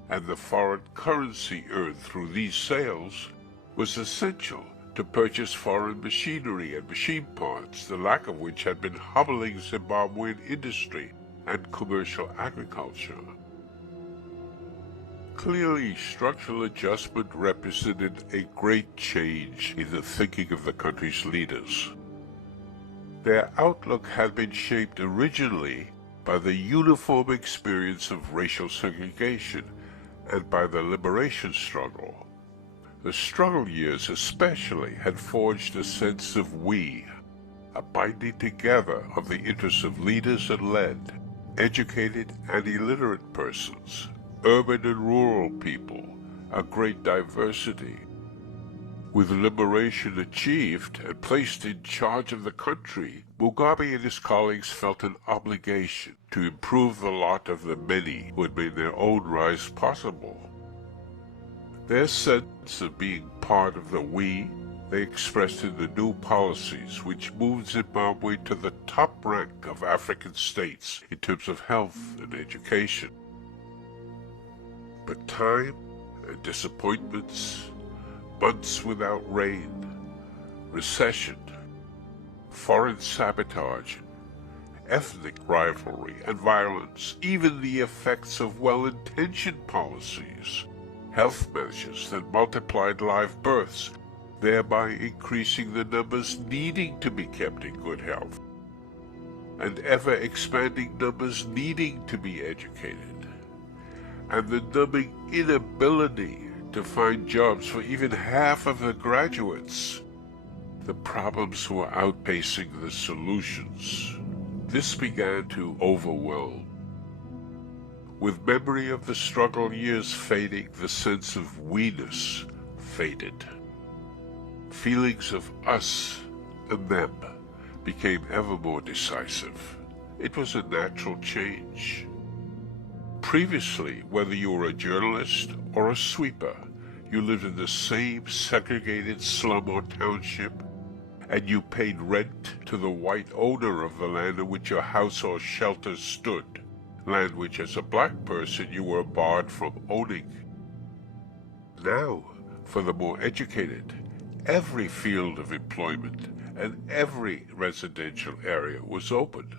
and the foreign currency earned through these sales was essential to purchase foreign machinery and machine parts, the lack of which had been hobbling Zimbabwean industry and commercial agriculture. Clearly, structural adjustment represented a great change in the thinking of the country's leaders. Their outlook had been shaped originally by the uniform experience of racial segregation and by the liberation struggle. The struggle years especially had forged a sense of we, a binding together of the interests of leaders and led, educated and illiterate persons, urban and rural people, a great diversity. With liberation achieved and placed in charge of the country, Mugabe and his colleagues felt an obligation to improve the lot of the many who had made their own rise possible. Their sense of being part of the we they expressed in the new policies which moved Zimbabwe to the top rank of African states in terms of health and education. But time and disappointments, months without rain, recession, foreign sabotage, ethnic rivalry and violence, even the effects of well-intentioned policies, health measures that multiplied live births, thereby increasing the numbers needing to be kept in good health, and ever-expanding numbers needing to be educated, and the numbing inability to find jobs for even half of the graduates. The problems were outpacing the solutions. This began to overwhelm. With memory of the struggle years fading, the sense of we-ness faded. Feelings of us and them became ever more decisive. It was a natural change. Previously, whether you were a journalist or a sweeper, you lived in the same segregated slum or township, and you paid rent to the white owner of the land in which your house or shelter stood, land which as a black person you were barred from owning. Now, for the more educated, every field of employment and every residential area was open.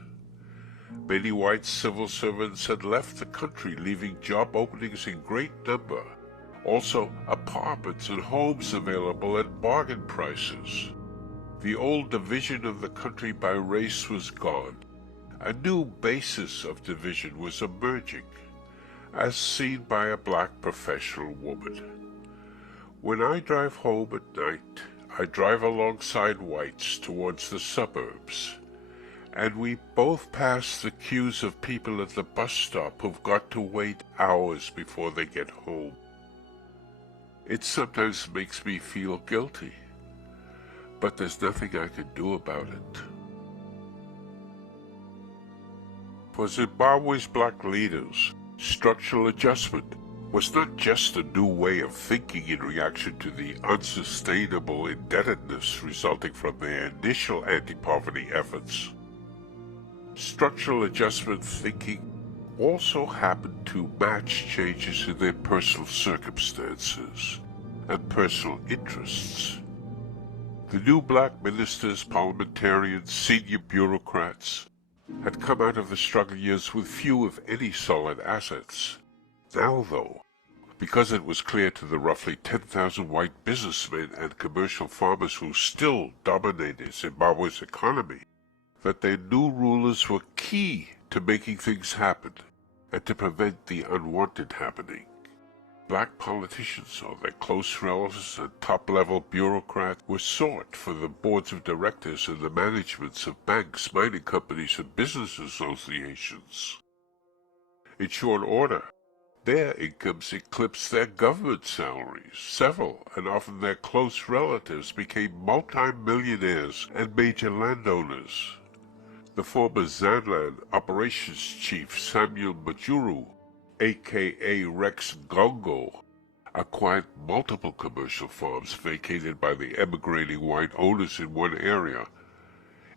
Many white civil servants had left the country, leaving job openings in great number. Also, apartments and homes available at bargain prices. The old division of the country by race was gone. A new basis of division was emerging, as seen by a black professional woman. When I drive home at night, I drive alongside whites towards the suburbs, and we both pass the queues of people at the bus stop who've got to wait hours before they get home. It sometimes makes me feel guilty, but there's nothing I can do about it. For Zimbabwe's black leaders, structural adjustment was not just a new way of thinking in reaction to the unsustainable indebtedness resulting from their initial anti-poverty efforts. Structural adjustment thinking also happened to match changes in their personal circumstances and personal interests. The new black ministers, parliamentarians, senior bureaucrats had come out of the struggle years with few, if any, solid assets. Now, though, because it was clear to the roughly 10,000 white businessmen and commercial farmers who still dominated Zimbabwe's economy, that their new rulers were key to making things happen and to prevent the unwanted happening. Black politicians or their close relatives and top-level bureaucrats were sought for the boards of directors and the managements of banks, mining companies, and business associations. In short order, their incomes eclipsed their government salaries. Several, and often their close relatives, became multi-millionaires and major landowners. The former Zanland operations chief Samuel Majuru, a.k.a. Rex Gongo, acquired multiple commercial farms vacated by the emigrating white owners in one area.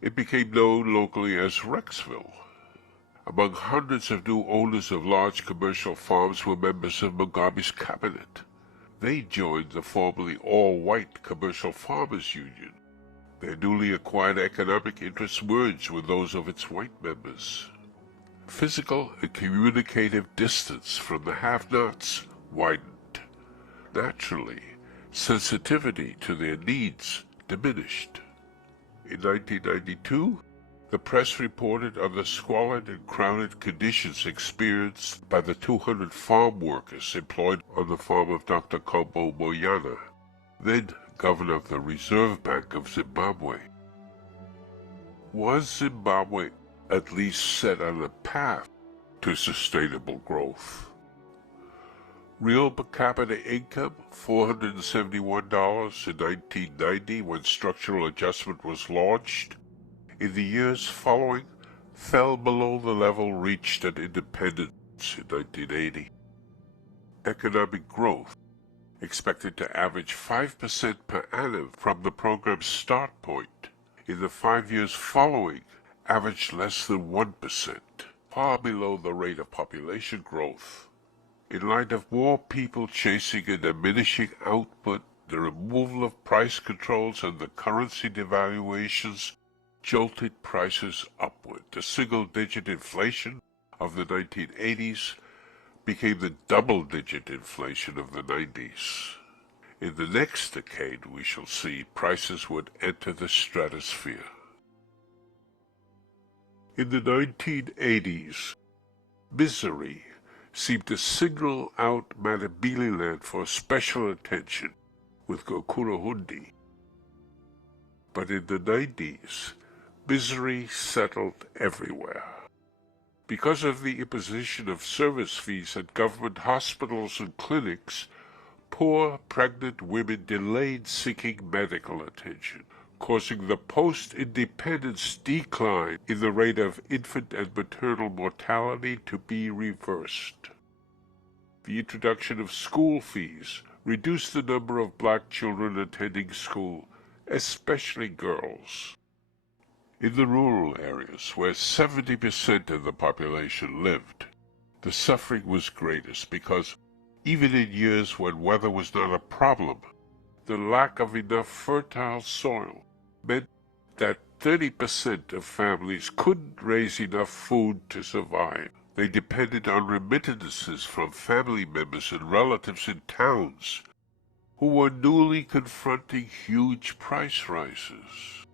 It became known locally as Rexville. Among hundreds of new owners of large commercial farms were members of Mugabe's cabinet. They joined the formerly all-white Commercial Farmers Union. Their newly acquired economic interests merged with those of its white members. Physical and communicative distance from the have-nots widened. Naturally, sensitivity to their needs diminished. In 1992, the press reported on the squalid and crowded conditions experienced by the 200 farm workers employed on the farm of Dr. Kombo Moyana, then governor of the Reserve Bank of Zimbabwe. Was Zimbabwe at least set on a path to sustainable growth? Real per capita income, $471 in 1990 when structural adjustment was launched, in the years following, fell below the level reached at independence in 1980. Economic growth, expected to average 5% per annum from the program's start point, in the 5 years following, averaged less than 1%, far below the rate of population growth. In light of more people chasing a diminishing output, the removal of price controls and the currency devaluations jolted prices upward. The single-digit inflation of the 1980s became the double-digit inflation of the 90s. In the next decade, we shall see prices would enter the stratosphere. In the 1980s, misery seemed to single out Matabeleland for special attention with Gukurahundi. But in the 90s, misery settled everywhere. Because of the imposition of service fees at government hospitals and clinics, poor pregnant women delayed seeking medical attention, causing the post-independence decline in the rate of infant and maternal mortality to be reversed. The introduction of school fees reduced the number of black children attending school, especially girls. In the rural areas, where 70% of the population lived, the suffering was greatest because, even in years when weather was not a problem, the lack of enough fertile soil meant that 30% of families couldn't raise enough food to survive. They depended on remittances from family members and relatives in towns who were newly confronting huge price rises.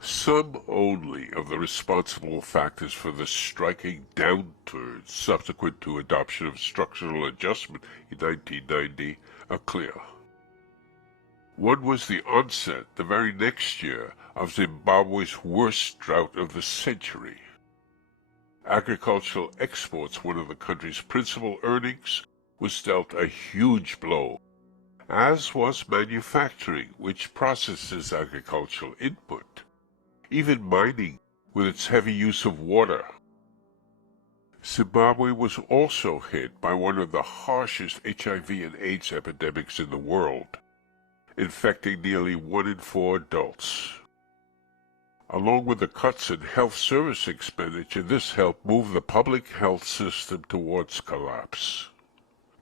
Some only of the responsible factors for the striking downturn subsequent to adoption of structural adjustment in 1990 are clear. One was the onset, the very next year, of Zimbabwe's worst drought of the century. Agricultural exports, one of the country's principal earnings, was dealt a huge blow, as was manufacturing, which processes agricultural input. Even mining, with its heavy use of water. Zimbabwe was also hit by one of the harshest HIV and AIDS epidemics in the world, infecting nearly 1 in 4 adults. Along with the cuts in health service expenditure, this helped move the public health system towards collapse.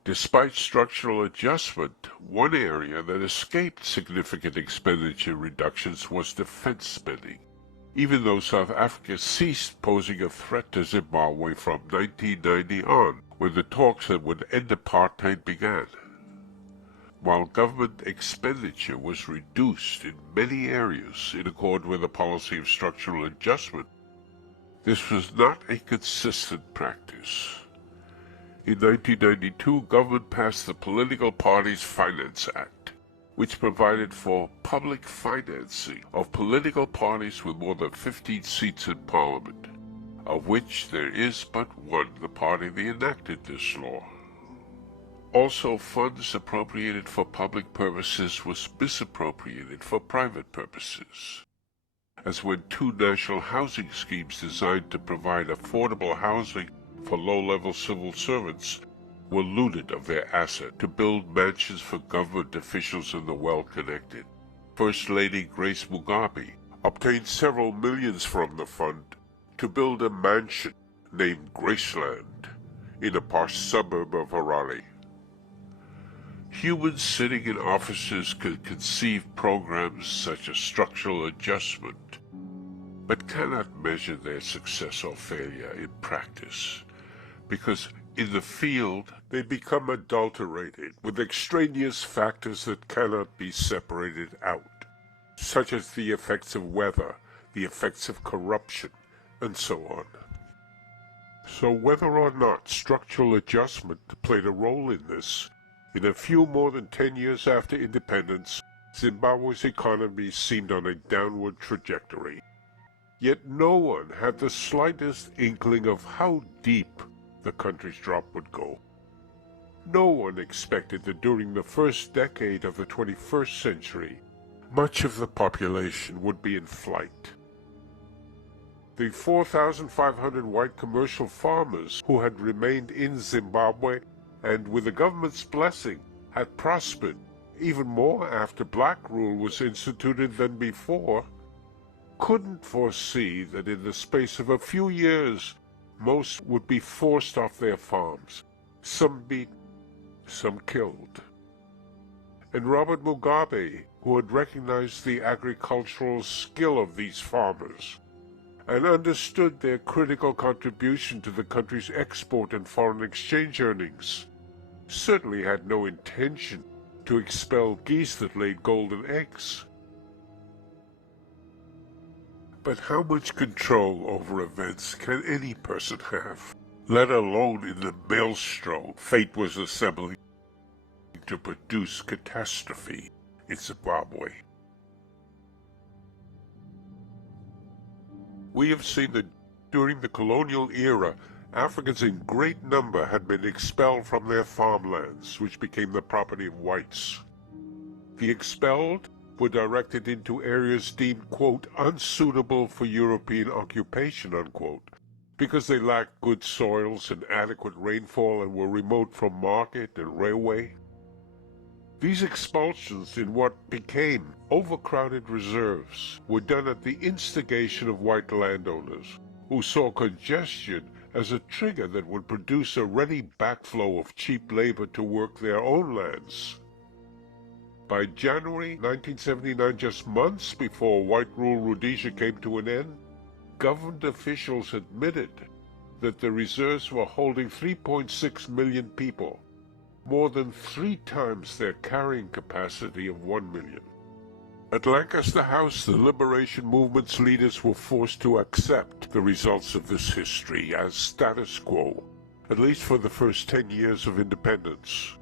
Despite structural adjustment, one area that escaped significant expenditure reductions was defense spending, even though South Africa ceased posing a threat to Zimbabwe from 1990 on, when the talks that would end apartheid began. While government expenditure was reduced in many areas in accord with the policy of structural adjustment, this was not a consistent practice. In 1992, government passed the Political Parties Finance Act, which provided for public financing of political parties with more than 15 seats in Parliament, of which there is but one, the party that enacted this law. Also, funds appropriated for public purposes was misappropriated for private purposes, as when 2 national housing schemes designed to provide affordable housing for low-level civil servants were looted of their asset to build mansions for government officials and the well-connected. First Lady Grace Mugabe, obtained several millions from the fund to build a mansion named Graceland in a posh suburb of Harare. Humans sitting in offices could conceive programs such as structural adjustment, but cannot measure their success or failure in practice, because in the field they become adulterated with extraneous factors that cannot be separated out, such as the effects of weather, the effects of corruption, and so on. So whether or not structural adjustment played a role in this, in a few more than 10 years after independence, Zimbabwe's economy seemed on a downward trajectory. Yet no one had the slightest inkling of how deep the country's drop would go. No one expected that during the first decade of the 21st century, much of the population would be in flight. The 4,500 white commercial farmers who had remained in Zimbabwe and, with the government's blessing, had prospered even more after black rule was instituted than before, couldn't foresee that in the space of a few years most would be forced off their farms, some beaten, some killed. And Robert Mugabe, who had recognized the agricultural skill of these farmers and understood their critical contribution to the country's export and foreign exchange earnings, certainly had no intention to expel geese that laid golden eggs. But how much control over events can any person have, let alone in the maelstrom fate was assembling to produce catastrophe in Zimbabwe? We have seen that during the colonial era, Africans in great number had been expelled from their farmlands, which became the property of whites. The expelled were directed into areas deemed, quote, unsuitable for European occupation, unquote, because they lacked good soils and adequate rainfall and were remote from market and railway. These expulsions in what became overcrowded reserves were done at the instigation of white landowners, who saw congestion as a trigger that would produce a ready backflow of cheap labor to work their own lands. By January 1979, just months before white rule Rhodesia came to an end, government officials admitted that the reserves were holding 3.6 million people, more than 3 times their carrying capacity of 1 million. At Lancaster House, the liberation movement's leaders were forced to accept the results of this history as status quo, at least for the first 10 years of independence.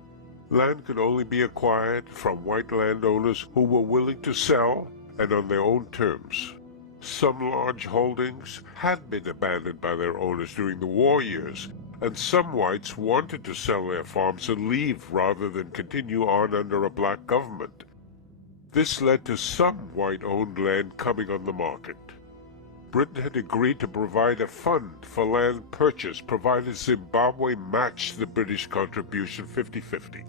Land could only be acquired from white landowners who were willing to sell and on their own terms. Some large holdings had been abandoned by their owners during the war years, and some whites wanted to sell their farms and leave rather than continue on under a black government. This led to some white-owned land coming on the market. Britain had agreed to provide a fund for land purchase provided Zimbabwe matched the British contribution 50-50.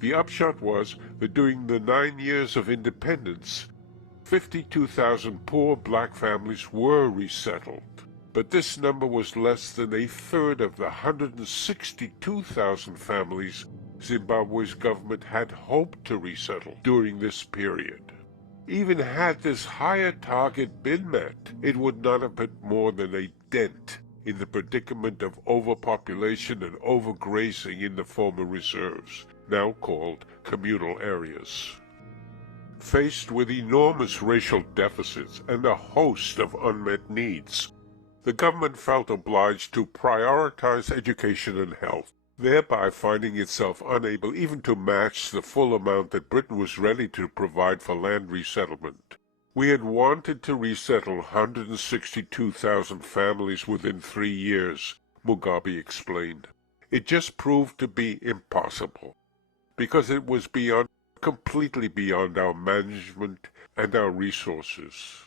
The upshot was that during the 9 years of independence, 52,000 poor black families were resettled, but this number was less than a third of the 162,000 families Zimbabwe's government had hoped to resettle during this period. Even had this higher target been met, it would not have put more than a dent in the predicament of overpopulation and overgrazing in the former reserves, now called communal areas. Faced with enormous racial deficits and a host of unmet needs, the government felt obliged to prioritize education and health, thereby finding itself unable even to match the full amount that Britain was ready to provide for land resettlement. We had wanted to resettle 162,000 families within 3 years, Mugabe explained. It just proved to be impossible, because it was completely beyond our management and our resources.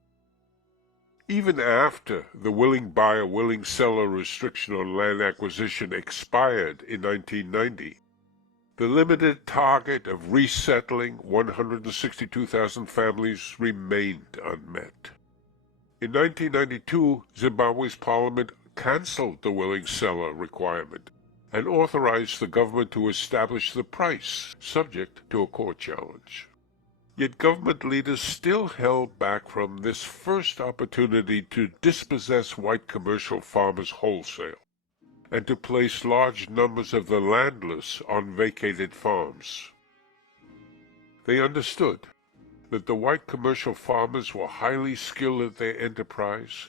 Even after the willing buyer, willing seller restriction on land acquisition expired in 1990, The limited target of resettling 162,000 families remained unmet. In 1992, Zimbabwe's parliament cancelled the willing seller requirement and authorized the government to establish the price, subject to a court challenge. Yet government leaders still held back from this first opportunity to dispossess white commercial farmers wholesale and to place large numbers of the landless on vacated farms. They understood that the white commercial farmers were highly skilled at their enterprise,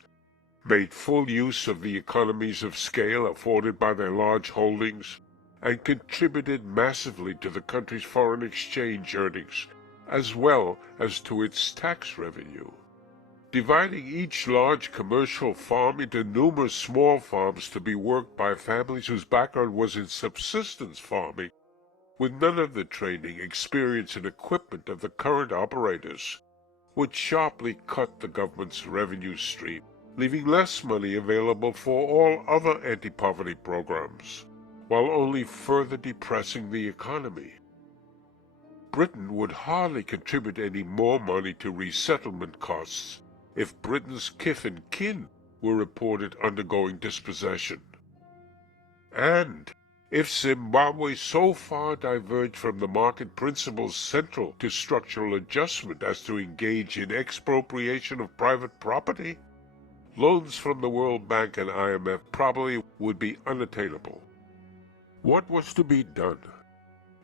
made full use of the economies of scale afforded by their large holdings, and contributed massively to the country's foreign exchange earnings, as well as to its tax revenue. Dividing each large commercial farm into numerous small farms to be worked by families whose background was in subsistence farming, with none of the training, experience, and equipment of the current operators, would sharply cut the government's revenue stream, leaving less money available for all other anti-poverty programs, while only further depressing the economy. Britain would hardly contribute any more money to resettlement costs if Britain's kith and kin were reported undergoing dispossession. And if Zimbabwe so far diverged from the market principles central to structural adjustment as to engage in expropriation of private property, loans from the World Bank and IMF probably would be unattainable. What was to be done?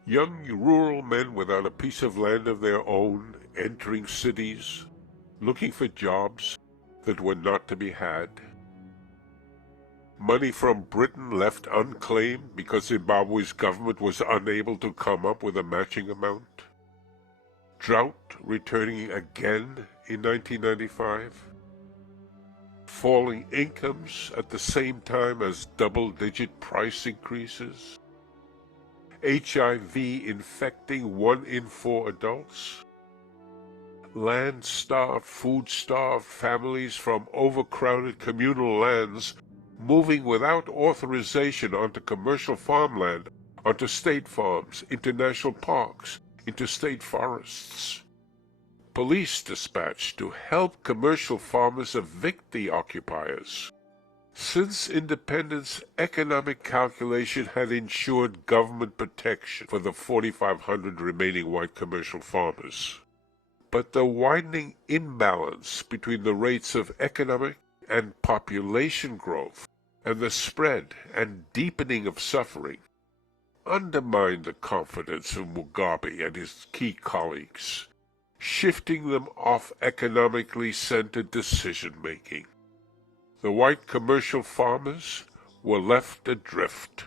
Young rural men without a piece of land of their own entering cities, looking for jobs that were not to be had. Money from Britain left unclaimed because Zimbabwe's government was unable to come up with a matching amount. Drought returning again in 1995. Falling incomes at the same time as double-digit price increases. HIV infecting 1 in 4 adults. Land-starved, food-starved families from overcrowded communal lands moving without authorization onto commercial farmland, onto state farms, into national parks, into state forests. Police dispatched to help commercial farmers evict the occupiers. Since independence, economic calculation had ensured government protection for the 4,500 remaining white commercial farmers. But the widening imbalance between the rates of economic and population growth and the spread and deepening of suffering undermined the confidence of Mugabe and his key colleagues, shifting them off economically centered decision-making. The white commercial farmers were left adrift.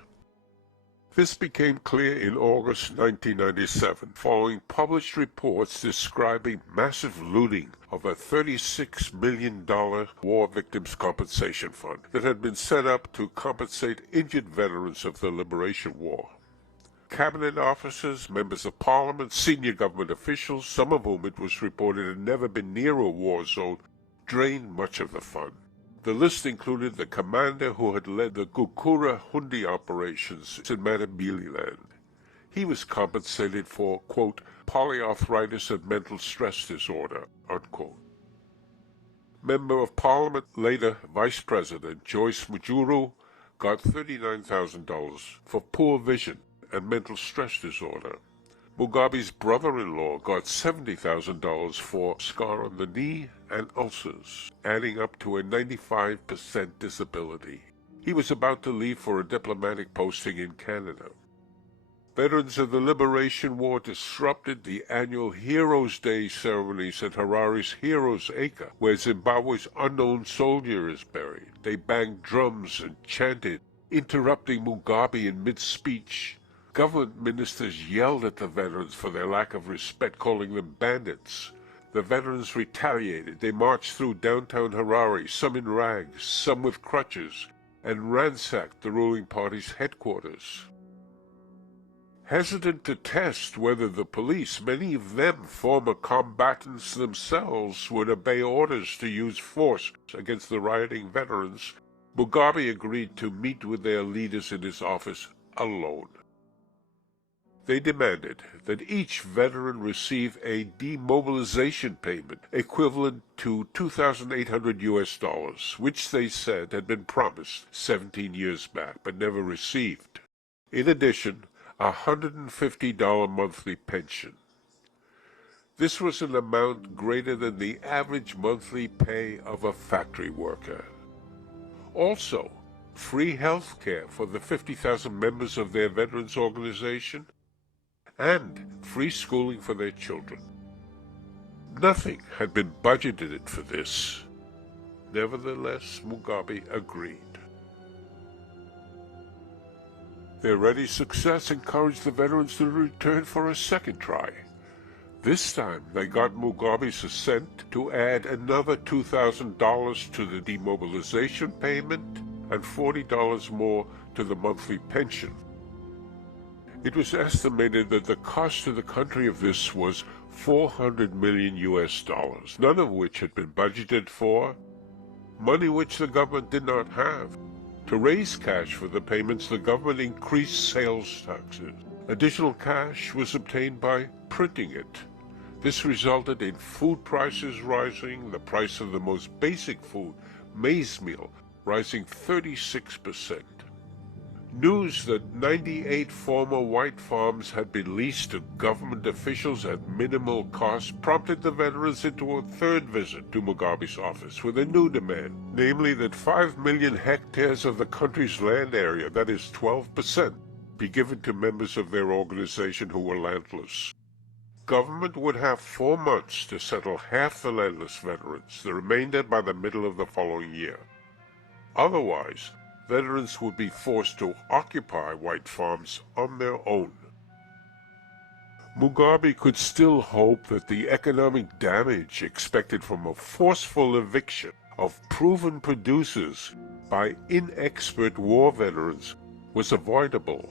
This became clear in August 1997, following published reports describing massive looting of a $36 million War Victims Compensation Fund that had been set up to compensate injured veterans of the Liberation War. Cabinet officers, members of parliament, senior government officials, some of whom it was reported had never been near a war zone, drained much of the fund. The list included the commander who had led the Gukurahundi operations in Matabeleland. He was compensated for, quote, polyarthritis and mental stress disorder, unquote. Member of Parliament, later Vice President Joyce Mujuru, got $39,000 for poor vision and mental stress disorder. Mugabe's brother-in-law got $70,000 for scar on the knee and ulcers, adding up to a 95% disability. He was about to leave for a diplomatic posting in Canada. Veterans of the Liberation War disrupted the annual Heroes' Day ceremonies at Harare's Heroes Acre, where Zimbabwe's unknown soldier is buried. They banged drums and chanted, interrupting Mugabe in mid-speech. Government ministers yelled at the veterans for their lack of respect, calling them bandits. The veterans retaliated. They marched through downtown Harare, some in rags, some with crutches, and ransacked the ruling party's headquarters. Hesitant to test whether the police, many of them former combatants themselves, would obey orders to use force against the rioting veterans, Mugabe agreed to meet with their leaders in his office alone. They demanded that each veteran receive a demobilization payment equivalent to $2,800, which they said had been promised 17 years back but never received. In addition, a $150 monthly pension. This was an amount greater than the average monthly pay of a factory worker. Also, free health care for the 50,000 members of their veterans organization, and free schooling for their children. Nothing had been budgeted for this. Nevertheless, Mugabe agreed. Their ready success encouraged the veterans to return for a second try. This time, they got Mugabe's assent to add another $2,000 to the demobilization payment and $40 more to the monthly pension. It was estimated that the cost to the country of this was $400 million, none of which had been budgeted for, money which the government did not have. To raise cash for the payments, the government increased sales taxes. Additional cash was obtained by printing it. This resulted in food prices rising, the price of the most basic food, maize meal, rising 36%. News that 98 former white farms had been leased to government officials at minimal cost prompted the veterans into a third visit to Mugabe's office with a new demand, namely that 5 million hectares of the country's land area, that is 12%, be given to members of their organization who were landless. Government would have 4 months to settle half the landless veterans, the remainder by the middle of the following year. Otherwise, veterans would be forced to occupy white farms on their own. Mugabe could still hope that the economic damage expected from a forceful eviction of proven producers by inexpert war veterans was avoidable.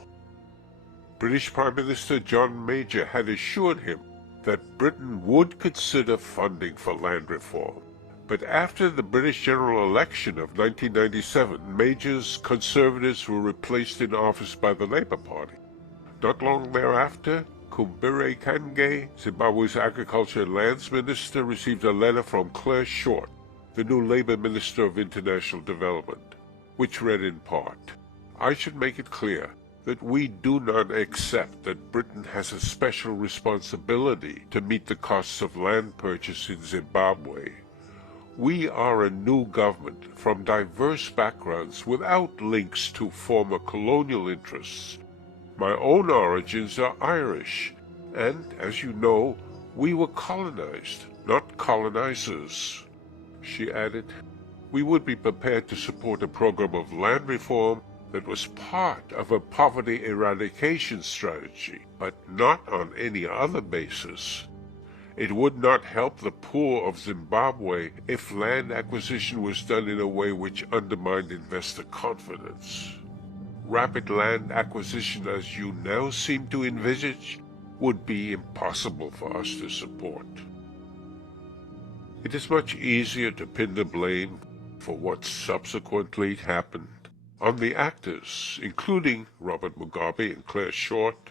British Prime Minister John Major had assured him that Britain would consider funding for land reform. But after the British general election of 1997, Major's Conservatives were replaced in office by the Labour Party. Not long thereafter, Gukurahundi, Zimbabwe's Agriculture and Lands Minister, received a letter from Claire Short, the new Labour Minister of International Development, which read in part, "I should make it clear that we do not accept that Britain has a special responsibility to meet the costs of land purchase in Zimbabwe. We are a new government from diverse backgrounds without links to former colonial interests. My own origins are Irish, and, as you know, we were colonized, not colonizers." She added, "We would be prepared to support a program of land reform that was part of a poverty eradication strategy, but not on any other basis. It would not help the poor of Zimbabwe if land acquisition was done in a way which undermined investor confidence. Rapid land acquisition, as you now seem to envisage, would be impossible for us to support. It is much easier to pin the blame for what subsequently happened on the actors, including Robert Mugabe and Claire Short,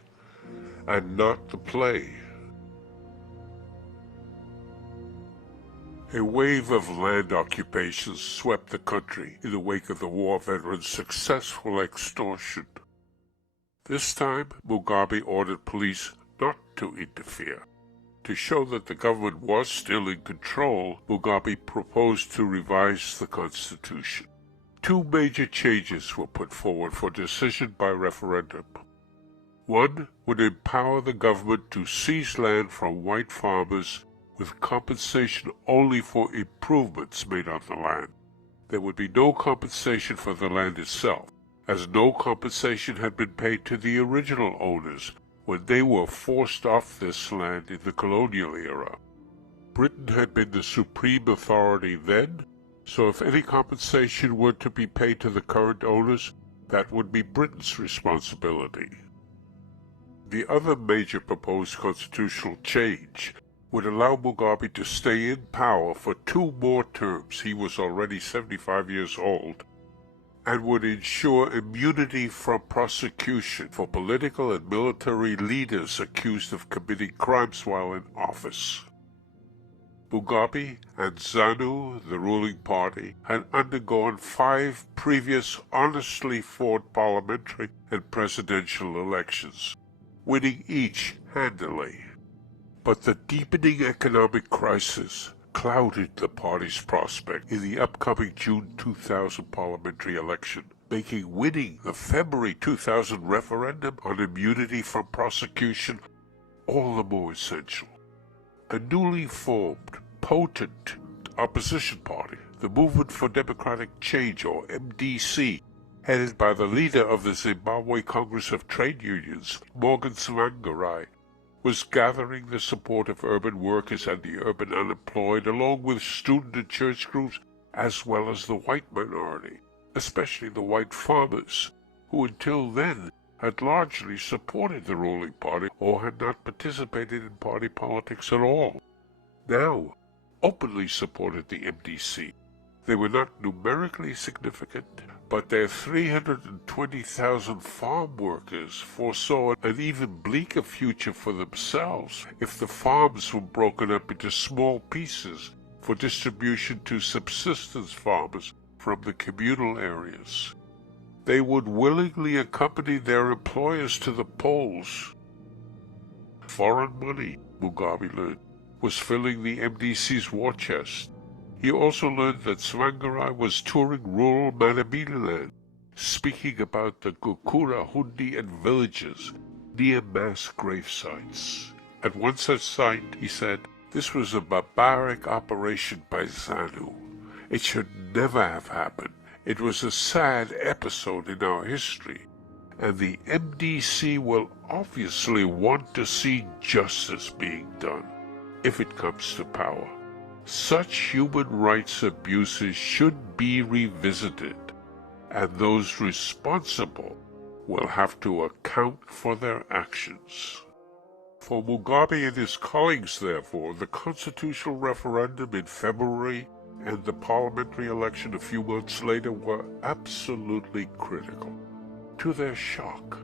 and not the play." A wave of land occupations swept the country in the wake of the war veterans' successful extortion. This time, Mugabe ordered police not to interfere. To show that the government was still in control, Mugabe proposed to revise the constitution. 2 major changes were put forward for decision by referendum. One would empower the government to seize land from white farmers with compensation only for improvements made on the land. There would be no compensation for the land itself, as no compensation had been paid to the original owners when they were forced off this land in the colonial era. Britain had been the supreme authority then, so if any compensation were to be paid to the current owners, that would be Britain's responsibility. The other major proposed constitutional change would allow Mugabe to stay in power for 2 more terms. He was already 75 years old, and would ensure immunity from prosecution for political and military leaders accused of committing crimes while in office. Mugabe and ZANU, the ruling party, had undergone 5 previous honestly fought parliamentary and presidential elections, winning each handily. But the deepening economic crisis clouded the party's prospect in the upcoming June 2000 parliamentary election, making winning the February 2000 referendum on immunity from prosecution all the more essential. A newly formed, potent opposition party, the Movement for Democratic Change, or MDC, headed by the leader of the Zimbabwe Congress of Trade Unions, Morgan Tsvangirai, was gathering the support of urban workers and the urban unemployed, along with student and church groups, as well as the white minority, especially the white farmers, who until then had largely supported the ruling party or had not participated in party politics at all. Now, openly supported the MDC. They were not numerically significant, but their 320,000 farm workers foresaw an even bleaker future for themselves if the farms were broken up into small pieces for distribution to subsistence farmers from the communal areas. They would willingly accompany their employers to the polls. Foreign money, Mugabe learned, was filling the MDC's war chest. He also learned that Tsvangirai was touring rural Manabeleland, speaking about the Gukurahundi and villages near mass grave sites. At one such site, he said, "This was a barbaric operation by ZANU. It should never have happened. It was a sad episode in our history, and the MDC will obviously want to see justice being done if it comes to power. Such human rights abuses should be revisited, and those responsible will have to account for their actions." For Mugabe and his colleagues, therefore, the constitutional referendum in February and the parliamentary election a few months later were absolutely critical. To their shock,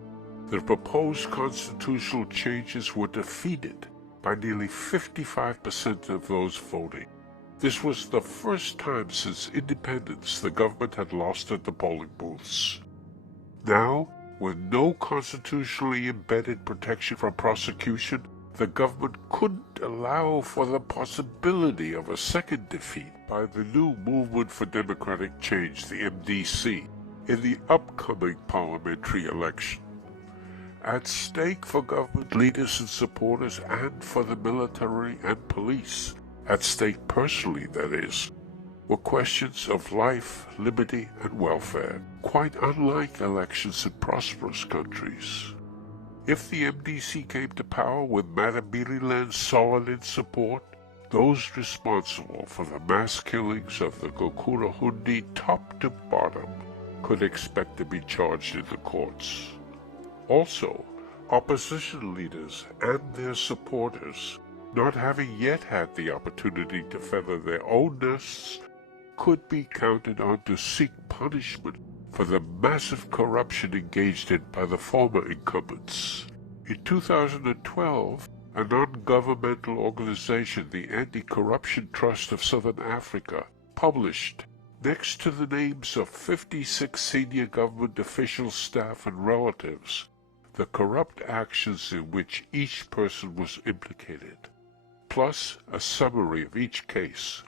the proposed constitutional changes were defeated by nearly 55% of those voting. This was the first time since independence the government had lost at the polling booths. Now, with no constitutionally embedded protection from prosecution, the government couldn't allow for the possibility of a second defeat by the new Movement for Democratic Change, the MDC, in the upcoming parliamentary election. At stake for government leaders and supporters, and for the military and police, at stake personally, that is, were questions of life, liberty, and welfare, quite unlike elections in prosperous countries. If the MDC came to power with Manabeleland solid in support, those responsible for the mass killings of the Gukurahundi top to bottom could expect to be charged in the courts. Also, opposition leaders and their supporters, not having yet had the opportunity to feather their own nests, could be counted on to seek punishment for the massive corruption engaged in by the former incumbents. In 2012, a non-governmental organization, the Anti-Corruption Trust of Southern Africa, published, next to the names of 56 senior government officials, staff, and relatives, the corrupt actions in which each person was implicated, plus a summary of each case.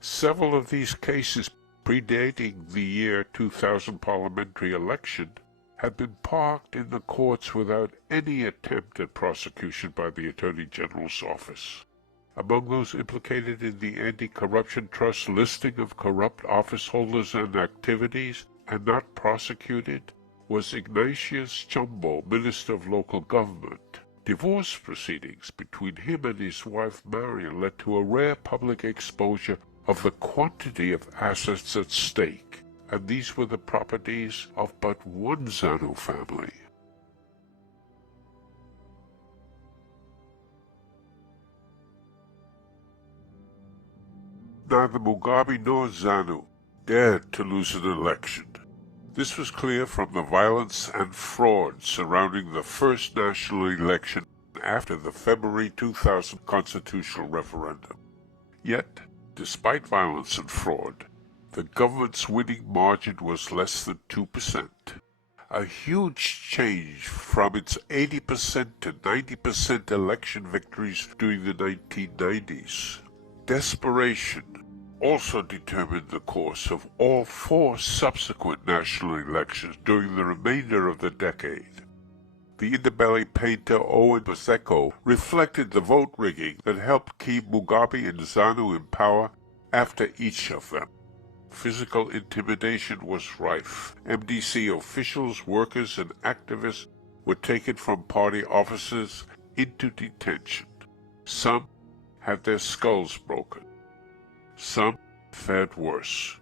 Several of these cases, predating the year 2000 parliamentary election, had been parked in the courts without any attempt at prosecution by the Attorney General's office. Among those implicated in the Anti-Corruption Trust listing of corrupt office holders and activities and not prosecuted was Ignatius Chombo, Minister of Local Government. Divorce proceedings between him and his wife Marion led to a rare public exposure of the quantity of assets at stake, and these were the properties of but one ZANU family. Neither Mugabe nor ZANU dared to lose an election. This was clear from the violence and fraud surrounding the first national election after the February 2000 constitutional referendum. Yet, despite violence and fraud, the government's winning margin was less than 2%. A huge change from its 80% to 90% election victories during the 1990s. Desperation also determined the course of all 4 subsequent national elections during the remainder of the decade. The Indabele painter Owen Maseko reflected the vote rigging that helped keep Mugabe and ZANU in power after each of them. Physical intimidation was rife. MDC officials, workers, and activists were taken from party offices into detention. Some had their skulls broken. Some fared worse.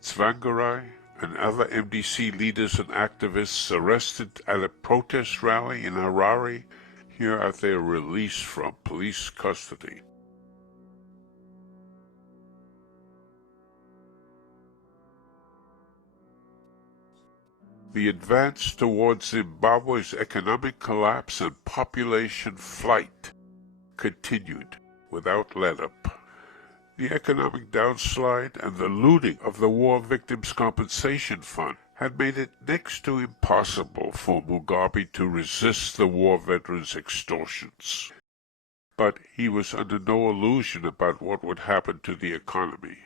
Tsvangirai and other MDC leaders and activists arrested at a protest rally in Harare. Here are their release from police custody. The advance towards Zimbabwe's economic collapse and population flight continued without letup. The economic downslide and the looting of the War Victims' Compensation Fund had made it next to impossible for Mugabe to resist the war veterans' extortions. But he was under no illusion about what would happen to the economy,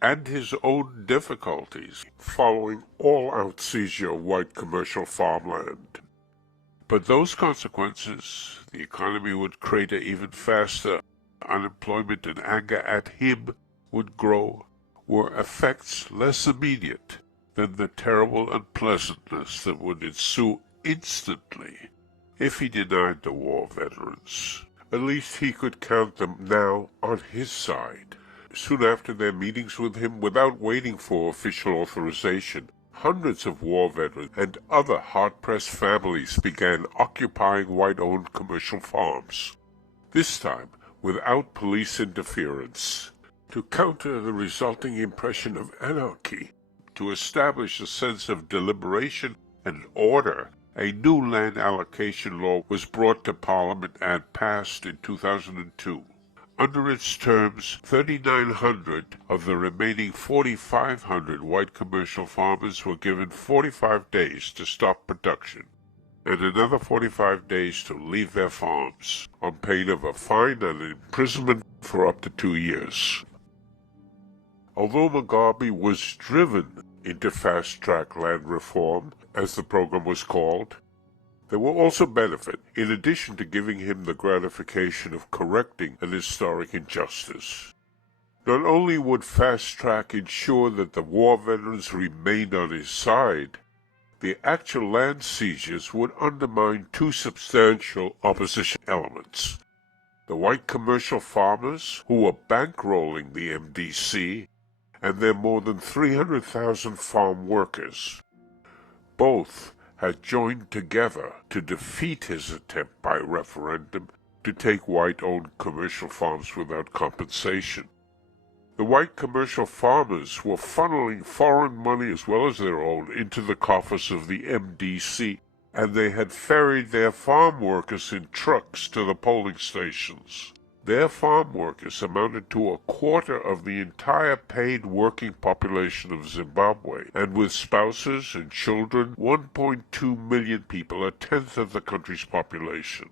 and his own difficulties following all-out seizure of white commercial farmland. But those consequences, the economy would crater even faster, unemployment and anger at him would grow, were effects less immediate than the terrible unpleasantness that would ensue instantly if he denied the war veterans. At least he could count them now on his side. Soon after their meetings with him, without waiting for official authorization, hundreds of war veterans and other hard-pressed families began occupying white-owned commercial farms. This time, without police interference, to counter the resulting impression of anarchy, to establish a sense of deliberation and order. A new land allocation law was brought to Parliament and passed in 2002. Under its terms, 3,900 of the remaining 4,500 white commercial farmers were given 45 days to stop production, and another 45 days to leave their farms, on pain of a fine and imprisonment for up to 2 years. Although Mugabe was driven into fast-track land reform, as the program was called, there were also benefits, in addition to giving him the gratification of correcting an historic injustice. Not only would fast-track ensure that the war veterans remained on his side, the actual land seizures would undermine 2 substantial opposition elements: the white commercial farmers, who were bankrolling the MDC, and their more than 300,000 farm workers. Both had joined together to defeat his attempt by referendum to take white-owned commercial farms without compensation. The white commercial farmers were funneling foreign money as well as their own into the coffers of the MDC, and they had ferried their farm workers in trucks to the polling stations. Their farm workers amounted to a quarter of the entire paid working population of Zimbabwe, and with spouses and children, 1.2 million people, a tenth of the country's population.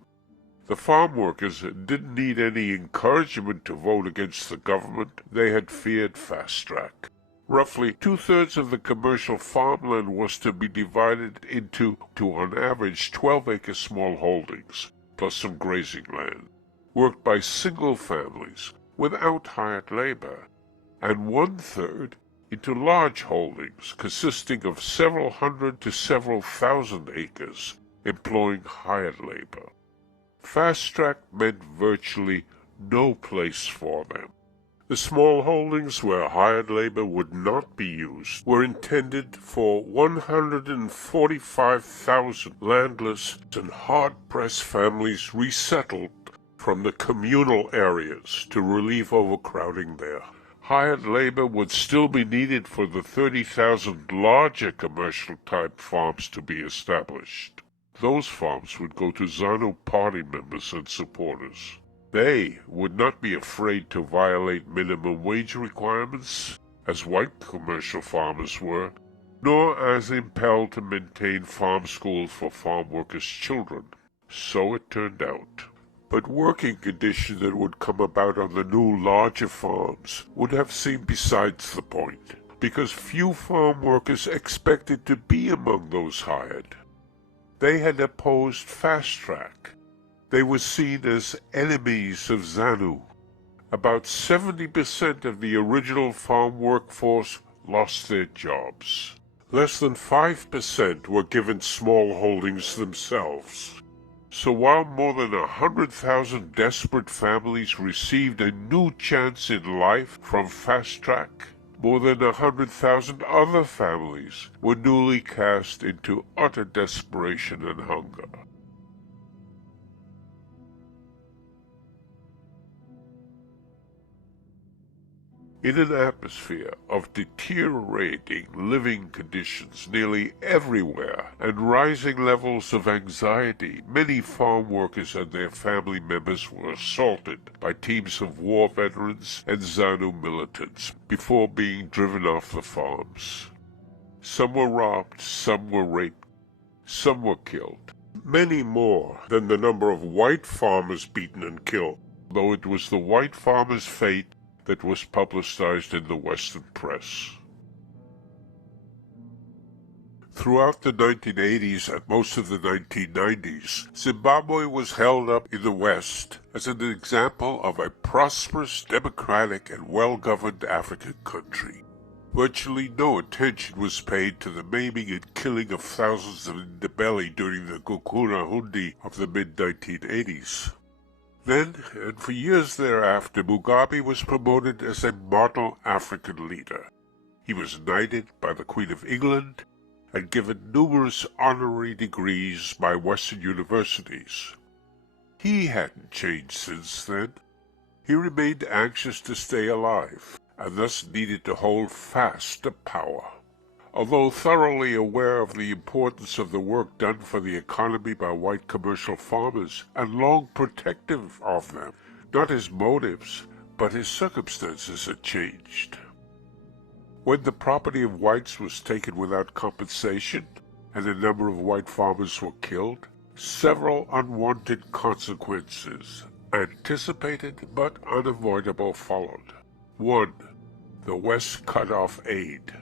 The farm workers didn't need any encouragement to vote against the government. They had feared fast-track. Roughly 2/3 of the commercial farmland was to be divided into, on average, 12-acre small holdings, plus some grazing land, worked by single families without hired labor, and 1/3 into large holdings consisting of several hundred to several thousand acres, employing hired labor. Fast-track meant virtually no place for them. The small holdings where hired labor would not be used were intended for 145,000 landless and hard-pressed families resettled from the communal areas to relieve overcrowding there. hired labor would still be needed for the 30,000 larger commercial-type farms to be established. Those farms would go to ZANU party members and supporters. They would not be afraid to violate minimum wage requirements, as white commercial farmers were, nor as impelled to maintain farm schools for farm workers' children. So it turned out. But working conditions that would come about on the new larger farms would have seemed besides the point, because few farm workers expected to be among those hired. They had opposed fast track. They were seen as enemies of ZANU. About 70% of the original farm workforce lost their jobs. Less than 5% were given small holdings themselves. So while more than 100,000 desperate families received a new chance in life from fast track, more than 100,000 other families were newly cast into utter desperation and hunger. In an atmosphere of deteriorating living conditions nearly everywhere and rising levels of anxiety, many farm workers and their family members were assaulted by teams of war veterans and ZANU militants before being driven off the farms. Some were robbed, some were raped, some were killed. Many more than the number of white farmers beaten and killed, though it was the white farmers' fate that was publicized in the Western press. Throughout the 1980s and most of the 1990s, Zimbabwe was held up in the West as an example of a prosperous, democratic, and well-governed African country. Virtually no attention was paid to the maiming and killing of thousands of Ndebele during the Gukurahundi of the mid-1980s. Then, and for years thereafter, Mugabe was promoted as a model African leader. He was knighted by the Queen of England and given numerous honorary degrees by Western universities. He hadn't changed since then. He remained anxious to stay alive, and thus needed to hold fast to power. Although thoroughly aware of the importance of the work done for the economy by white commercial farmers, and long protective of them, not his motives, but his circumstances had changed. When the property of whites was taken without compensation, and a number of white farmers were killed, several unwanted consequences, anticipated but unavoidable, followed. 1. The West cut off aid.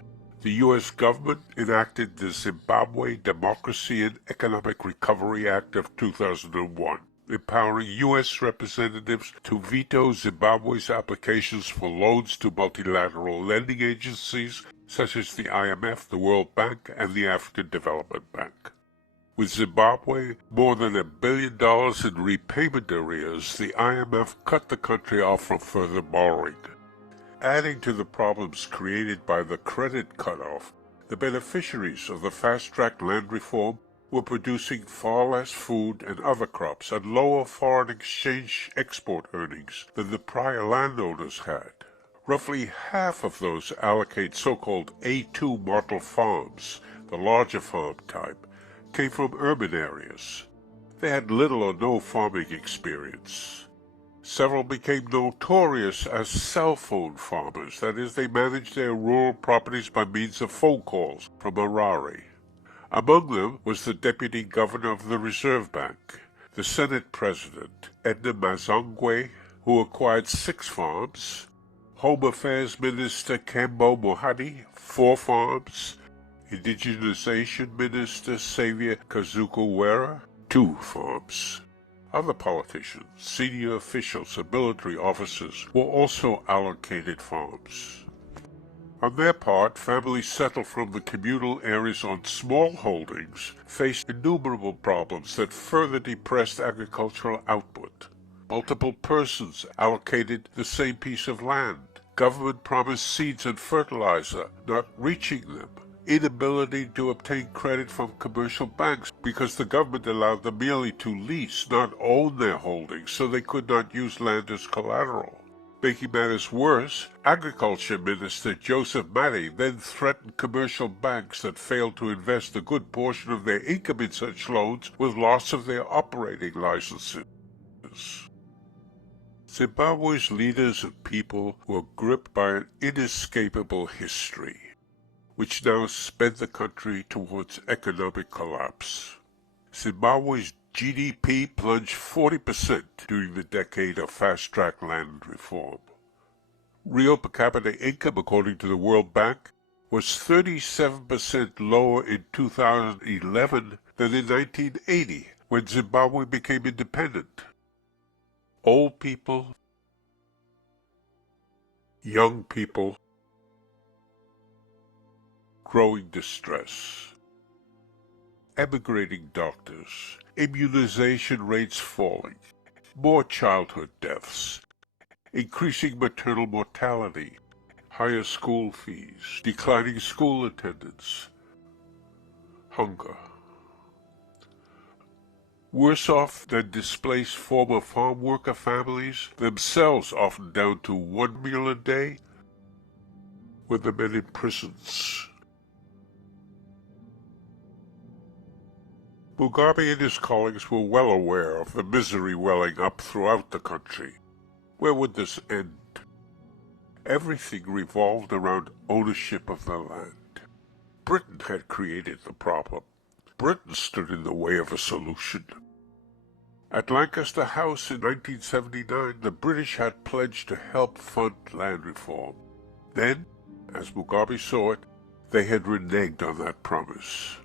The U.S. government enacted the Zimbabwe Democracy and Economic Recovery Act of 2001, empowering U.S. representatives to veto Zimbabwe's applications for loans to multilateral lending agencies such as the IMF, the World Bank, and the African Development Bank. With Zimbabwe more than $1 billion in repayment arrears, the IMF cut the country off from further borrowing. Adding to the problems created by the credit cutoff, the beneficiaries of the fast-track land reform were producing far less food and other crops and lower foreign exchange export earnings than the prior landowners had. Roughly half of those allocate so-called A2 model farms, the larger farm type, came from urban areas. They had little or no farming experience. Several became notorious as cell phone farmers, that is, they managed their rural properties by means of phone calls from Harare. Among them was the Deputy Governor of the Reserve Bank, the Senate President, Edna Mazongwe, who acquired 6 farms, Home Affairs Minister Kembo Mohadi, 4 farms, Indigenization Minister Xavier Kazuko-Wera, 2 farms. Other politicians, senior officials, and military officers were also allocated farms. On their part, families settled from the communal areas on small holdings faced innumerable problems that further depressed agricultural output. Multiple persons allocated the same piece of land. Government promised seeds and fertilizer, not reaching them. Inability to obtain credit from commercial banks because the government allowed them merely to lease, not own their holdings, so they could not use land as collateral. Making matters worse, Agriculture Minister Joseph Matty then threatened commercial banks that failed to invest a good portion of their income in such loans with loss of their operating licenses. Zimbabwe's leaders and people were gripped by an inescapable history, which now sped the country towards economic collapse. Zimbabwe's GDP plunged 40% during the decade of fast-track land reform. Real per capita income, according to the World Bank, was 37% lower in 2011 than in 1980, when Zimbabwe became independent. Old people, young people, growing distress, emigrating doctors, immunization rates falling, more childhood deaths, increasing maternal mortality, higher school fees, declining school attendance, hunger. Worse off than displaced former farm worker families, themselves often down to one meal a day, were the men in prisons. Mugabe and his colleagues were well aware of the misery welling up throughout the country. Where would this end? Everything revolved around ownership of the land. Britain had created the problem. Britain stood in the way of a solution. At Lancaster House in 1979, the British had pledged to help fund land reform. Then, as Mugabe saw it, they had reneged on that promise.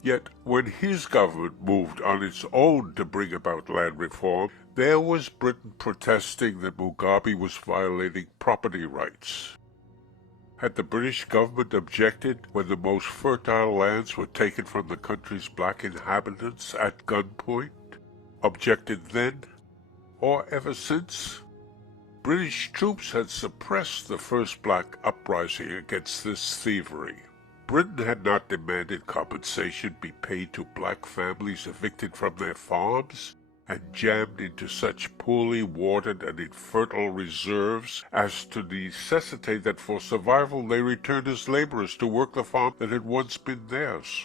Yet, when his government moved on its own to bring about land reform, there was Britain protesting that Mugabe was violating property rights. Had the British government objected when the most fertile lands were taken from the country's black inhabitants at gunpoint? Objected then, or ever since? British troops had suppressed the first black uprising against this thievery. Britain had not demanded compensation be paid to black families evicted from their farms and jammed into such poorly watered and infertile reserves as to necessitate that for survival they return as laborers to work the farm that had once been theirs.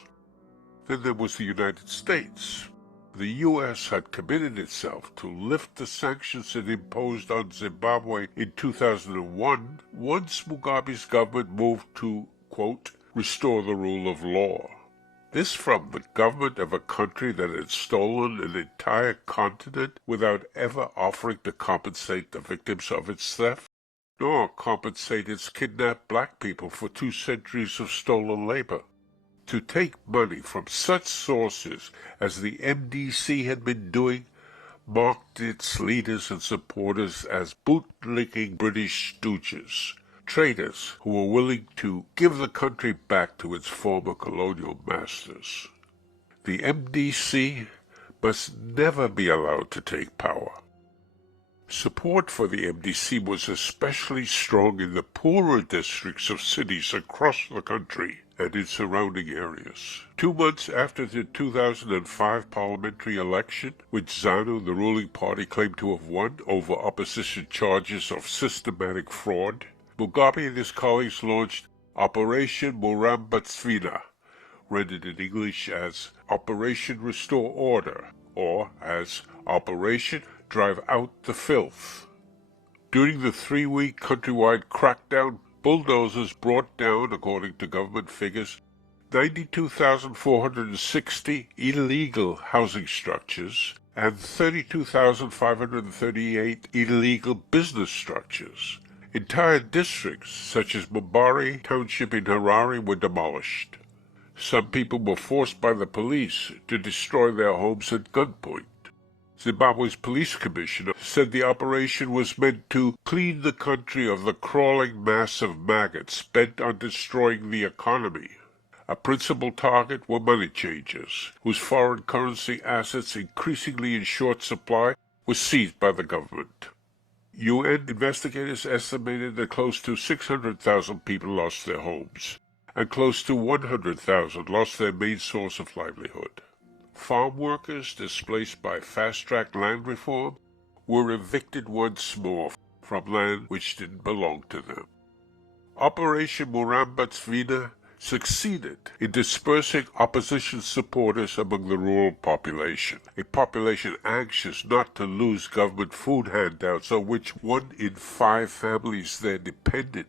Then there was the United States. The U.S. had committed itself to lift the sanctions it imposed on Zimbabwe in 2001 once Mugabe's government moved to, quote, restore the rule of law. This from the government of a country that had stolen an entire continent without ever offering to compensate the victims of its theft, nor compensate its kidnapped black people for 2 centuries of stolen labor. To take money from such sources as the MDC had been doing marked its leaders and supporters as bootlicking British stooges, traitors who were willing to give the country back to its former colonial masters. The MDC must never be allowed to take power. Support for the MDC was especially strong in the poorer districts of cities across the country and in surrounding areas. 2 months after the 2005 parliamentary election, which ZANU, the ruling party, claimed to have won over opposition charges of systematic fraud, Mugabe and his colleagues launched Operation Murambatsvina, rendered in English as Operation Restore Order, or as Operation Drive Out the Filth. During the 3-week countrywide crackdown, bulldozers brought down, according to government figures, 92,460 illegal housing structures and 32,538 illegal business structures. Entire districts, such as Mbari Township in Harare, were demolished. Some people were forced by the police to destroy their homes at gunpoint. Zimbabwe's police commissioner said the operation was meant to clean the country of the crawling mass of maggots bent on destroying the economy. A principal target were money changers, whose foreign currency assets, increasingly in short supply, were seized by the government. UN investigators estimated that close to 600,000 people lost their homes, and close to 100,000 lost their main source of livelihood. Farm workers displaced by fast-track land reform were evicted once more from land which didn't belong to them. Operation Murambatsvina succeeded in dispersing opposition supporters among the rural population, a population anxious not to lose government food handouts on which 1 in 5 families there depended.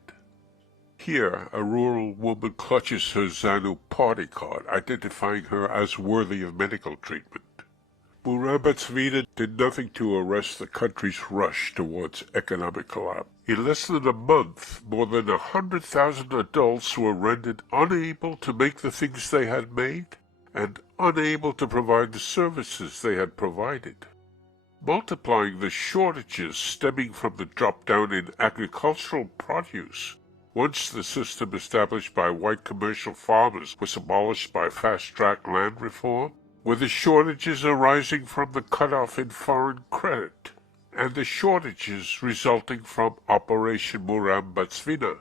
Here, a rural woman clutches her ZANU party card, identifying her as worthy of medical treatment. Murambatsvina did nothing to arrest the country's rush towards economic collapse. In less than a month, more than 100,000 adults were rendered unable to make the things they had made and unable to provide the services they had provided. Multiplying the shortages stemming from the drop-down in agricultural produce, once the system established by white commercial farmers was abolished by fast-track land reform, with the shortages arising from the cutoff in foreign credit, and the shortages resulting from Operation Murambatsvina.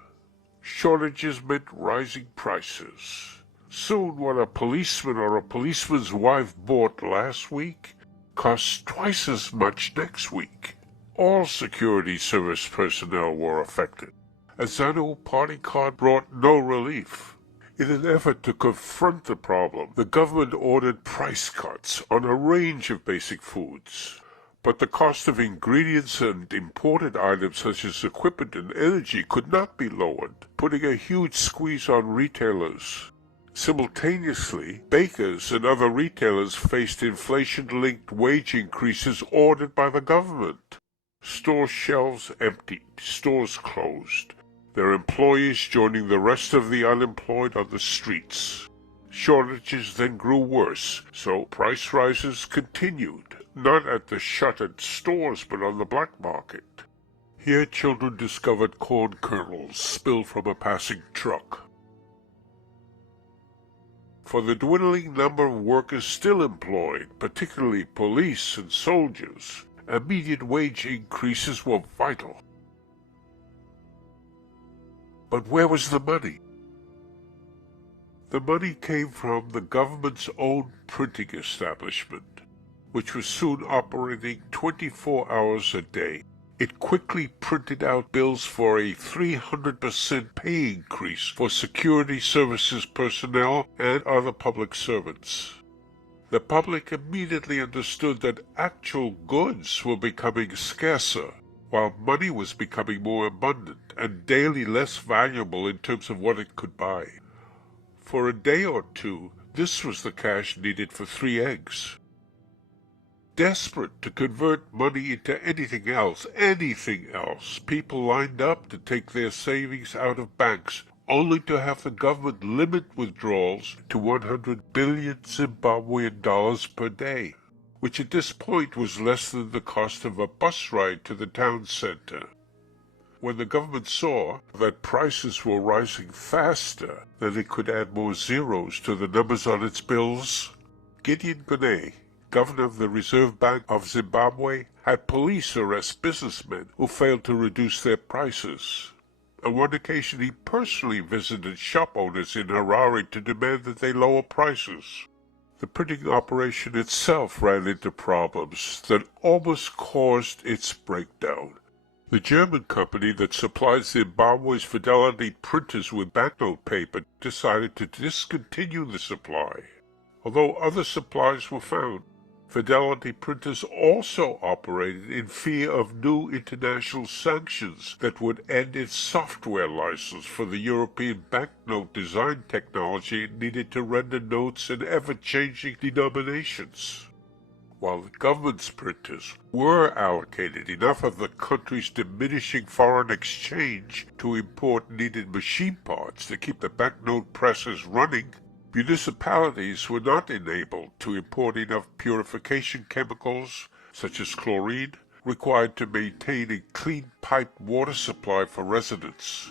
Shortages meant rising prices. Soon what a policeman or a policeman's wife bought last week costs twice as much next week. All security service personnel were affected. A ZANU party card brought no relief. In an effort to confront the problem, the government ordered price cuts on a range of basic foods. But the cost of ingredients and imported items such as equipment and energy could not be lowered, putting a huge squeeze on retailers. Simultaneously, bakers and other retailers faced inflation-linked wage increases ordered by the government. Store shelves emptied, stores closed, their employees joining the rest of the unemployed on the streets. Shortages then grew worse, so price rises continued, not at the shuttered stores but on the black market. Here children discovered corn kernels spilled from a passing truck. For the dwindling number of workers still employed, particularly police and soldiers, immediate wage increases were vital. But where was the money? The money came from the government's own printing establishment, which was soon operating 24 hours a day. It quickly printed out bills for a 300% pay increase for security services personnel and other public servants. The public immediately understood that actual goods were becoming scarcer, while money was becoming more abundant and daily less valuable in terms of what it could buy. For a day or two, this was the cash needed for 3 eggs. Desperate to convert money into anything else, people lined up to take their savings out of banks, only to have the government limit withdrawals to 100 billion Zimbabwean dollars per day, which at this point was less than the cost of a bus ride to the town center. When the government saw that prices were rising faster than it could add more zeros to the numbers on its bills, Gideon Gune, governor of the Reserve Bank of Zimbabwe, had police arrest businessmen who failed to reduce their prices. On one occasion he personally visited shop owners in Harare to demand that they lower prices. The printing operation itself ran into problems that almost caused its breakdown. The German company that supplied Zimbabwe's Fidelity printers with banknote paper decided to discontinue the supply. Although other supplies were found, Fidelity printers also operated in fear of new international sanctions that would end its software license for the European banknote design technology needed to render notes in ever-changing denominations. While the government's printers were allocated enough of the country's diminishing foreign exchange to import needed machine parts to keep the banknote presses running, municipalities were not enabled to import enough purification chemicals, such as chlorine, required to maintain a clean piped water supply for residents.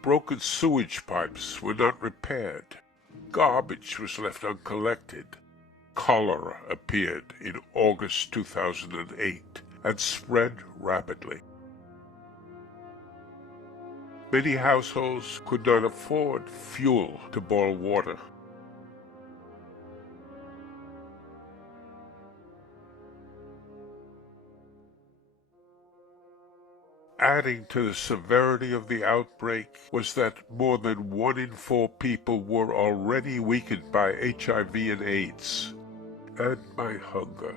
Broken sewage pipes were not repaired. Garbage was left uncollected. Cholera appeared in August 2008 and spread rapidly. Many households could not afford fuel to boil water. adding to the severity of the outbreak was that more than 1 in 4 people were already weakened by HIV and AIDS, and by hunger.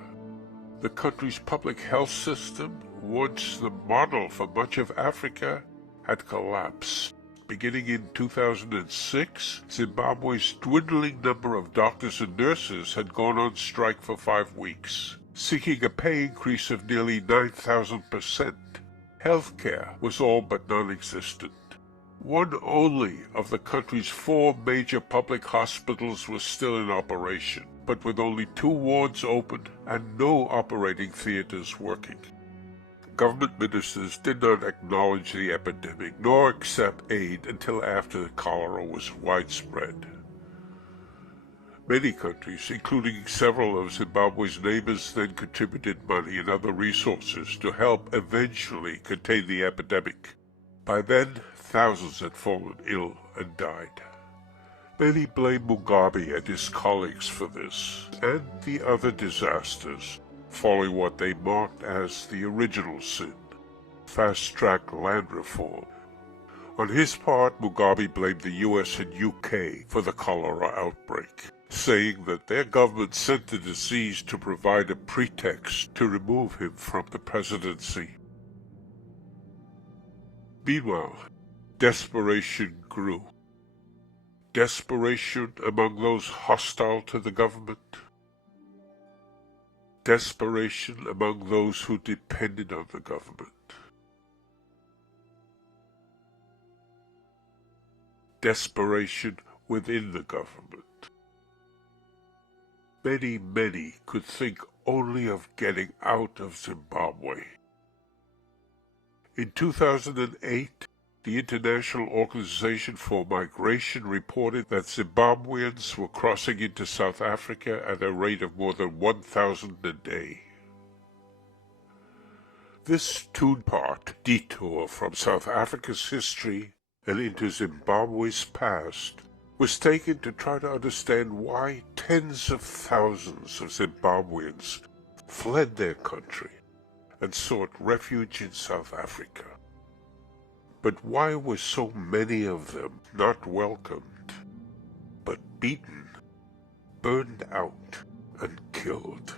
The country's public health system, once the model for much of Africa, had collapsed. Beginning in 2006, Zimbabwe's dwindling number of doctors and nurses had gone on strike for 5 weeks, seeking a pay increase of nearly 9,000%. Healthcare was all but non-existent. One only of the country's 4 major public hospitals was still in operation, but with only 2 wards open and no operating theaters working. Government ministers did not acknowledge the epidemic nor accept aid until after the cholera was widespread. Many countries, including several of Zimbabwe's neighbors, then contributed money and other resources to help eventually contain the epidemic. By then, thousands had fallen ill and died. Many blame Mugabe and his colleagues for this, and the other disasters, following what they marked as the original sin, fast-track land reform. On his part, Mugabe blamed the US and UK for the cholera outbreak, saying that their government sent the disease to provide a pretext to remove him from the presidency. Meanwhile, desperation grew. Desperation among those hostile to the government. Desperation among those who depended on the government. Desperation within the government. Many could think only of getting out of Zimbabwe. In 2008, the International Organization for Migration reported that Zimbabweans were crossing into South Africa at a rate of more than 1,000 a day. This 2-part detour from South Africa's history and into Zimbabwe's past was taken to try to understand why tens of thousands of Zimbabweans fled their country and sought refuge in South Africa. But why were so many of them not welcomed, but beaten, burned out, and killed?